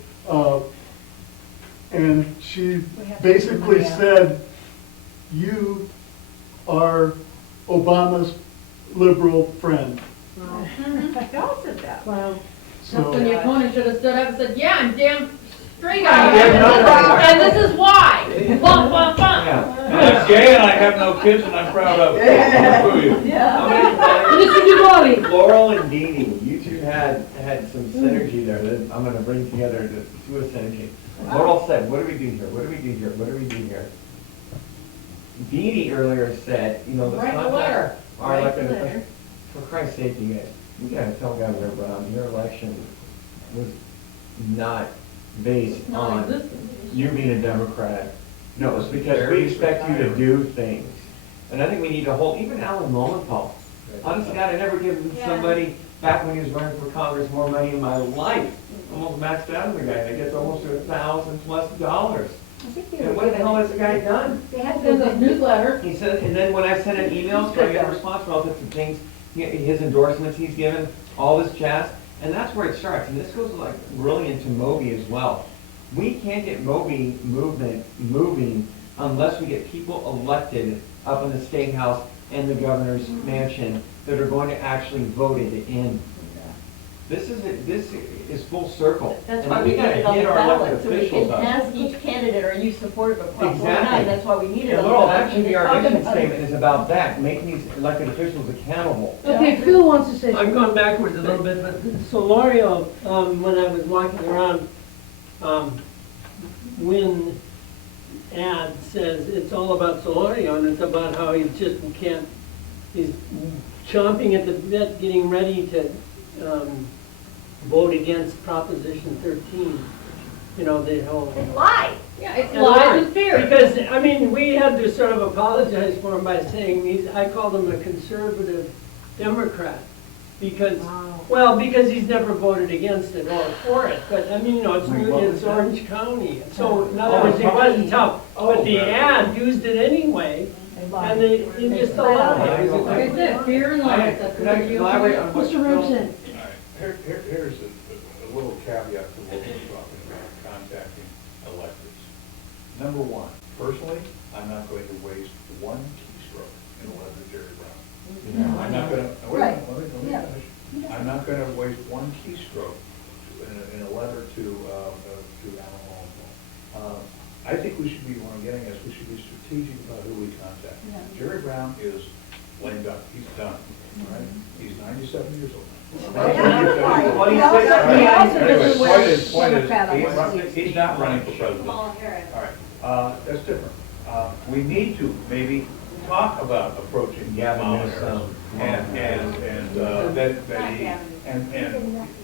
and she We have to basically get the money out. said, you are Obama's liberal friend. Y'all said that. Wow. So, Then the opponent should have stood up and said, yeah, I'm damn straight Yeah, on it. no. And this is why. Bum, bum, bum. Yeah. I'm gay and I have no kids and I'm proud of it. Screw you. Mr. Duvalli. Laurel and Dee Dee, you two had some synergy there that I'm gonna bring together to do a synergy. Laurel said, what do we do here? What do we do here? What do we do here? Dee Dee earlier said, you know, let's Write a not letter. our Write elected a letter. officials. For Christ's sake, you guys, you gotta tell Governor Brown, your election was not based on Non-existent. you being a Democrat. No, it's because we expect you to do things. And I think we need to hold, even Alan Lowenthal. Honestly, God, I never given somebody, back when he was running for Congress, more money in my life. Almost maxed out on the guy, that gets almost $1,000+ I think they And were what the given- hell has the guy done? They had There's a to, newsletter. He said, and then when I sent an email, so I get a response relative to things, his endorsements he's given, all this jazz, and that's where it starts. And this goes like really into Moby as well. We can't get Moby movement moving unless we get people elected up in the State House and the governor's mansion that are going to actually vote it in. This is full circle. That's And why we gotta need it on get the our ballot, elected so we officials can up. ask each candidate, are you supportive of Prop 49? Exactly. That's why we need it And on the Laurel, ballot. that should be our Talk mission about- statement, is about that, making these elected officials accountable. Okay, Phil wants to say. I'm going backwards a little bit, but so L'Oreal, when I was walking around, Wynn ad says it's all about Solorio, and it's about how he just can't, he's chomping at the bit, getting ready to vote against Proposition 13. You know, the whole. It's lies. Yeah, it's And lies and fear. Because, I mean, we had to sort of apologize for him by saying I called him a conservative Democrat. Because, well, because he's never voted against it or for it. But, I mean, you know, it's Orange County. So, in other words, he wasn't tough. But the ad used it anyway, and they just allowed it. Like I said, fear and lies. That's Could what I they do. elaborate on what Mr. Phil? Robson. Here's a little caveat to what we're talking about, contacting electors. Number one, personally, I'm not going to waste one keystroke in a letter to Jerry Brown. I'm not gonna, Right. let me Yeah. finish. I'm not gonna waste one keystroke in a letter to Alan Lowenthal. I think we should be, what I'm getting is, we should be strategic about who we contact. Yeah. Jerry Brown is lame duck, he's done, all right? He's 97 years old now. Anyway, point is, he's not running for president. Kamala Harris. All right, that's different. We need to maybe talk about approaching Gavin Kamala Newsom. Harris.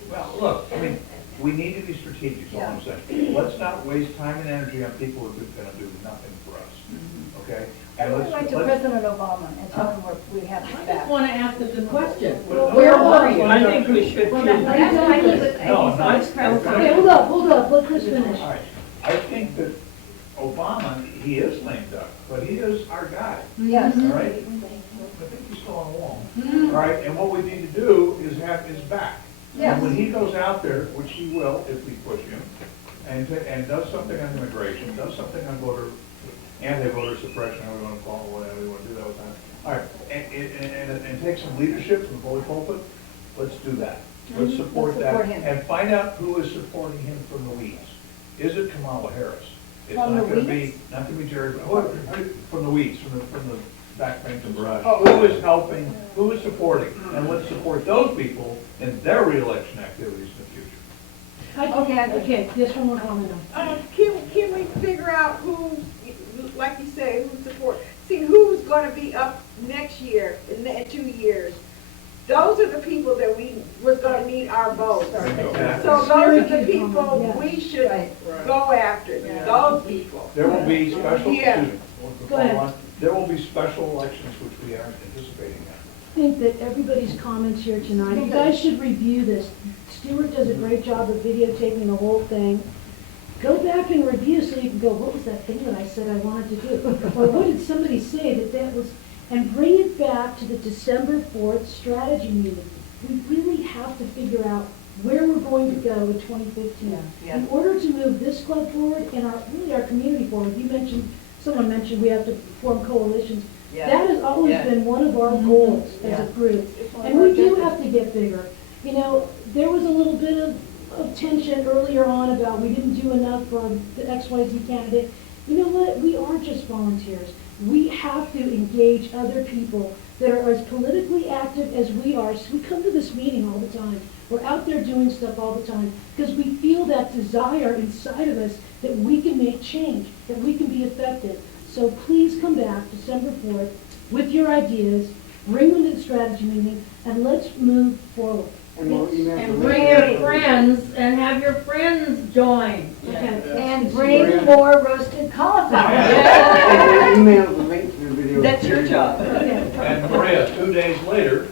Well, look, I mean, we need to be strategic, is all I'm saying. Let's not waste time and energy on people who are gonna do nothing for us, okay? And I would let's, write to President Obama and tell him we have his I just back. want to ask us a question. Well, Where were you? I think we should. Well, that's why he was, No, he's no, vice president. Okay, hold up, let Chris finish. all right. I think that Obama, he is lame duck, but he is our guy. Yes. All right? I think he's still on the wall. All right, and what we need to do is have his back. Yes. And when he goes out there, which he will if we push him, and does something on immigration, does something on anti-voter suppression, however you want to call it, whatever you want to do that with that. All right, and take some leadership from the bully pulpit, let's do that. Let's support Let's that. support him. And find out who is supporting him from the weeds. Is it Kamala Harris? It's From not the gonna weeds? be, not gonna be Jerry, from the weeds, from the back bench and brush. Oh. Who is helping, who is supporting? And let's support those people in their reelection activities in the future. Okay, yes, one more comment. Can we figure out who's, like you say, who's support, see who's gonna be up next year, in 2 years? Those are the people that was gonna need our votes. So those are the people we should go after, those people. There will be special, Yeah. excuse me, Go ahead. there will be special elections which we aren't anticipating now. I think that everybody's comments here tonight, you guys should review this. Stuart does a great job of videotaping the whole thing. Go back and review so you can go, what was that thing that I said I wanted to do? Or what did somebody say that was, and bring it back to the December 4th strategy meeting. We really have to figure out where we're going to go in 2015. Yeah. In order to move this club forward and really our community forward, someone mentioned we have to form coalitions. Yeah. That has always Yeah. been one of our goals as Yeah. a group. It's one of And our we do objectives. have to get bigger. You know, there was a little bit of tension earlier on about we didn't do enough for the XYZ candidate. You know what? We aren't just volunteers. We have to engage other people that are as politically active as we are. So we come to this meeting all the time. We're out there doing stuff all the time because we feel that desire inside of us that we can make change, that we can be effective. So please come back December 4th with your ideas, bring them to the strategy meeting, and let's move forward. And we'll email And the bring link. your friends and have your friends join. Okay. And bring more roasted cauliflower. And we'll email the link to the video. That's your job. And Maria, 2 days later,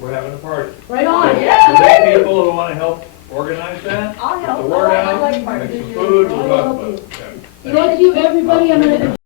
we're having a party. Right on. So there people who wanna help organize that, I'll get help. the word I out, like make parties. some food, we'll I'll talk help about you. it. Thank you, everybody. I'm going to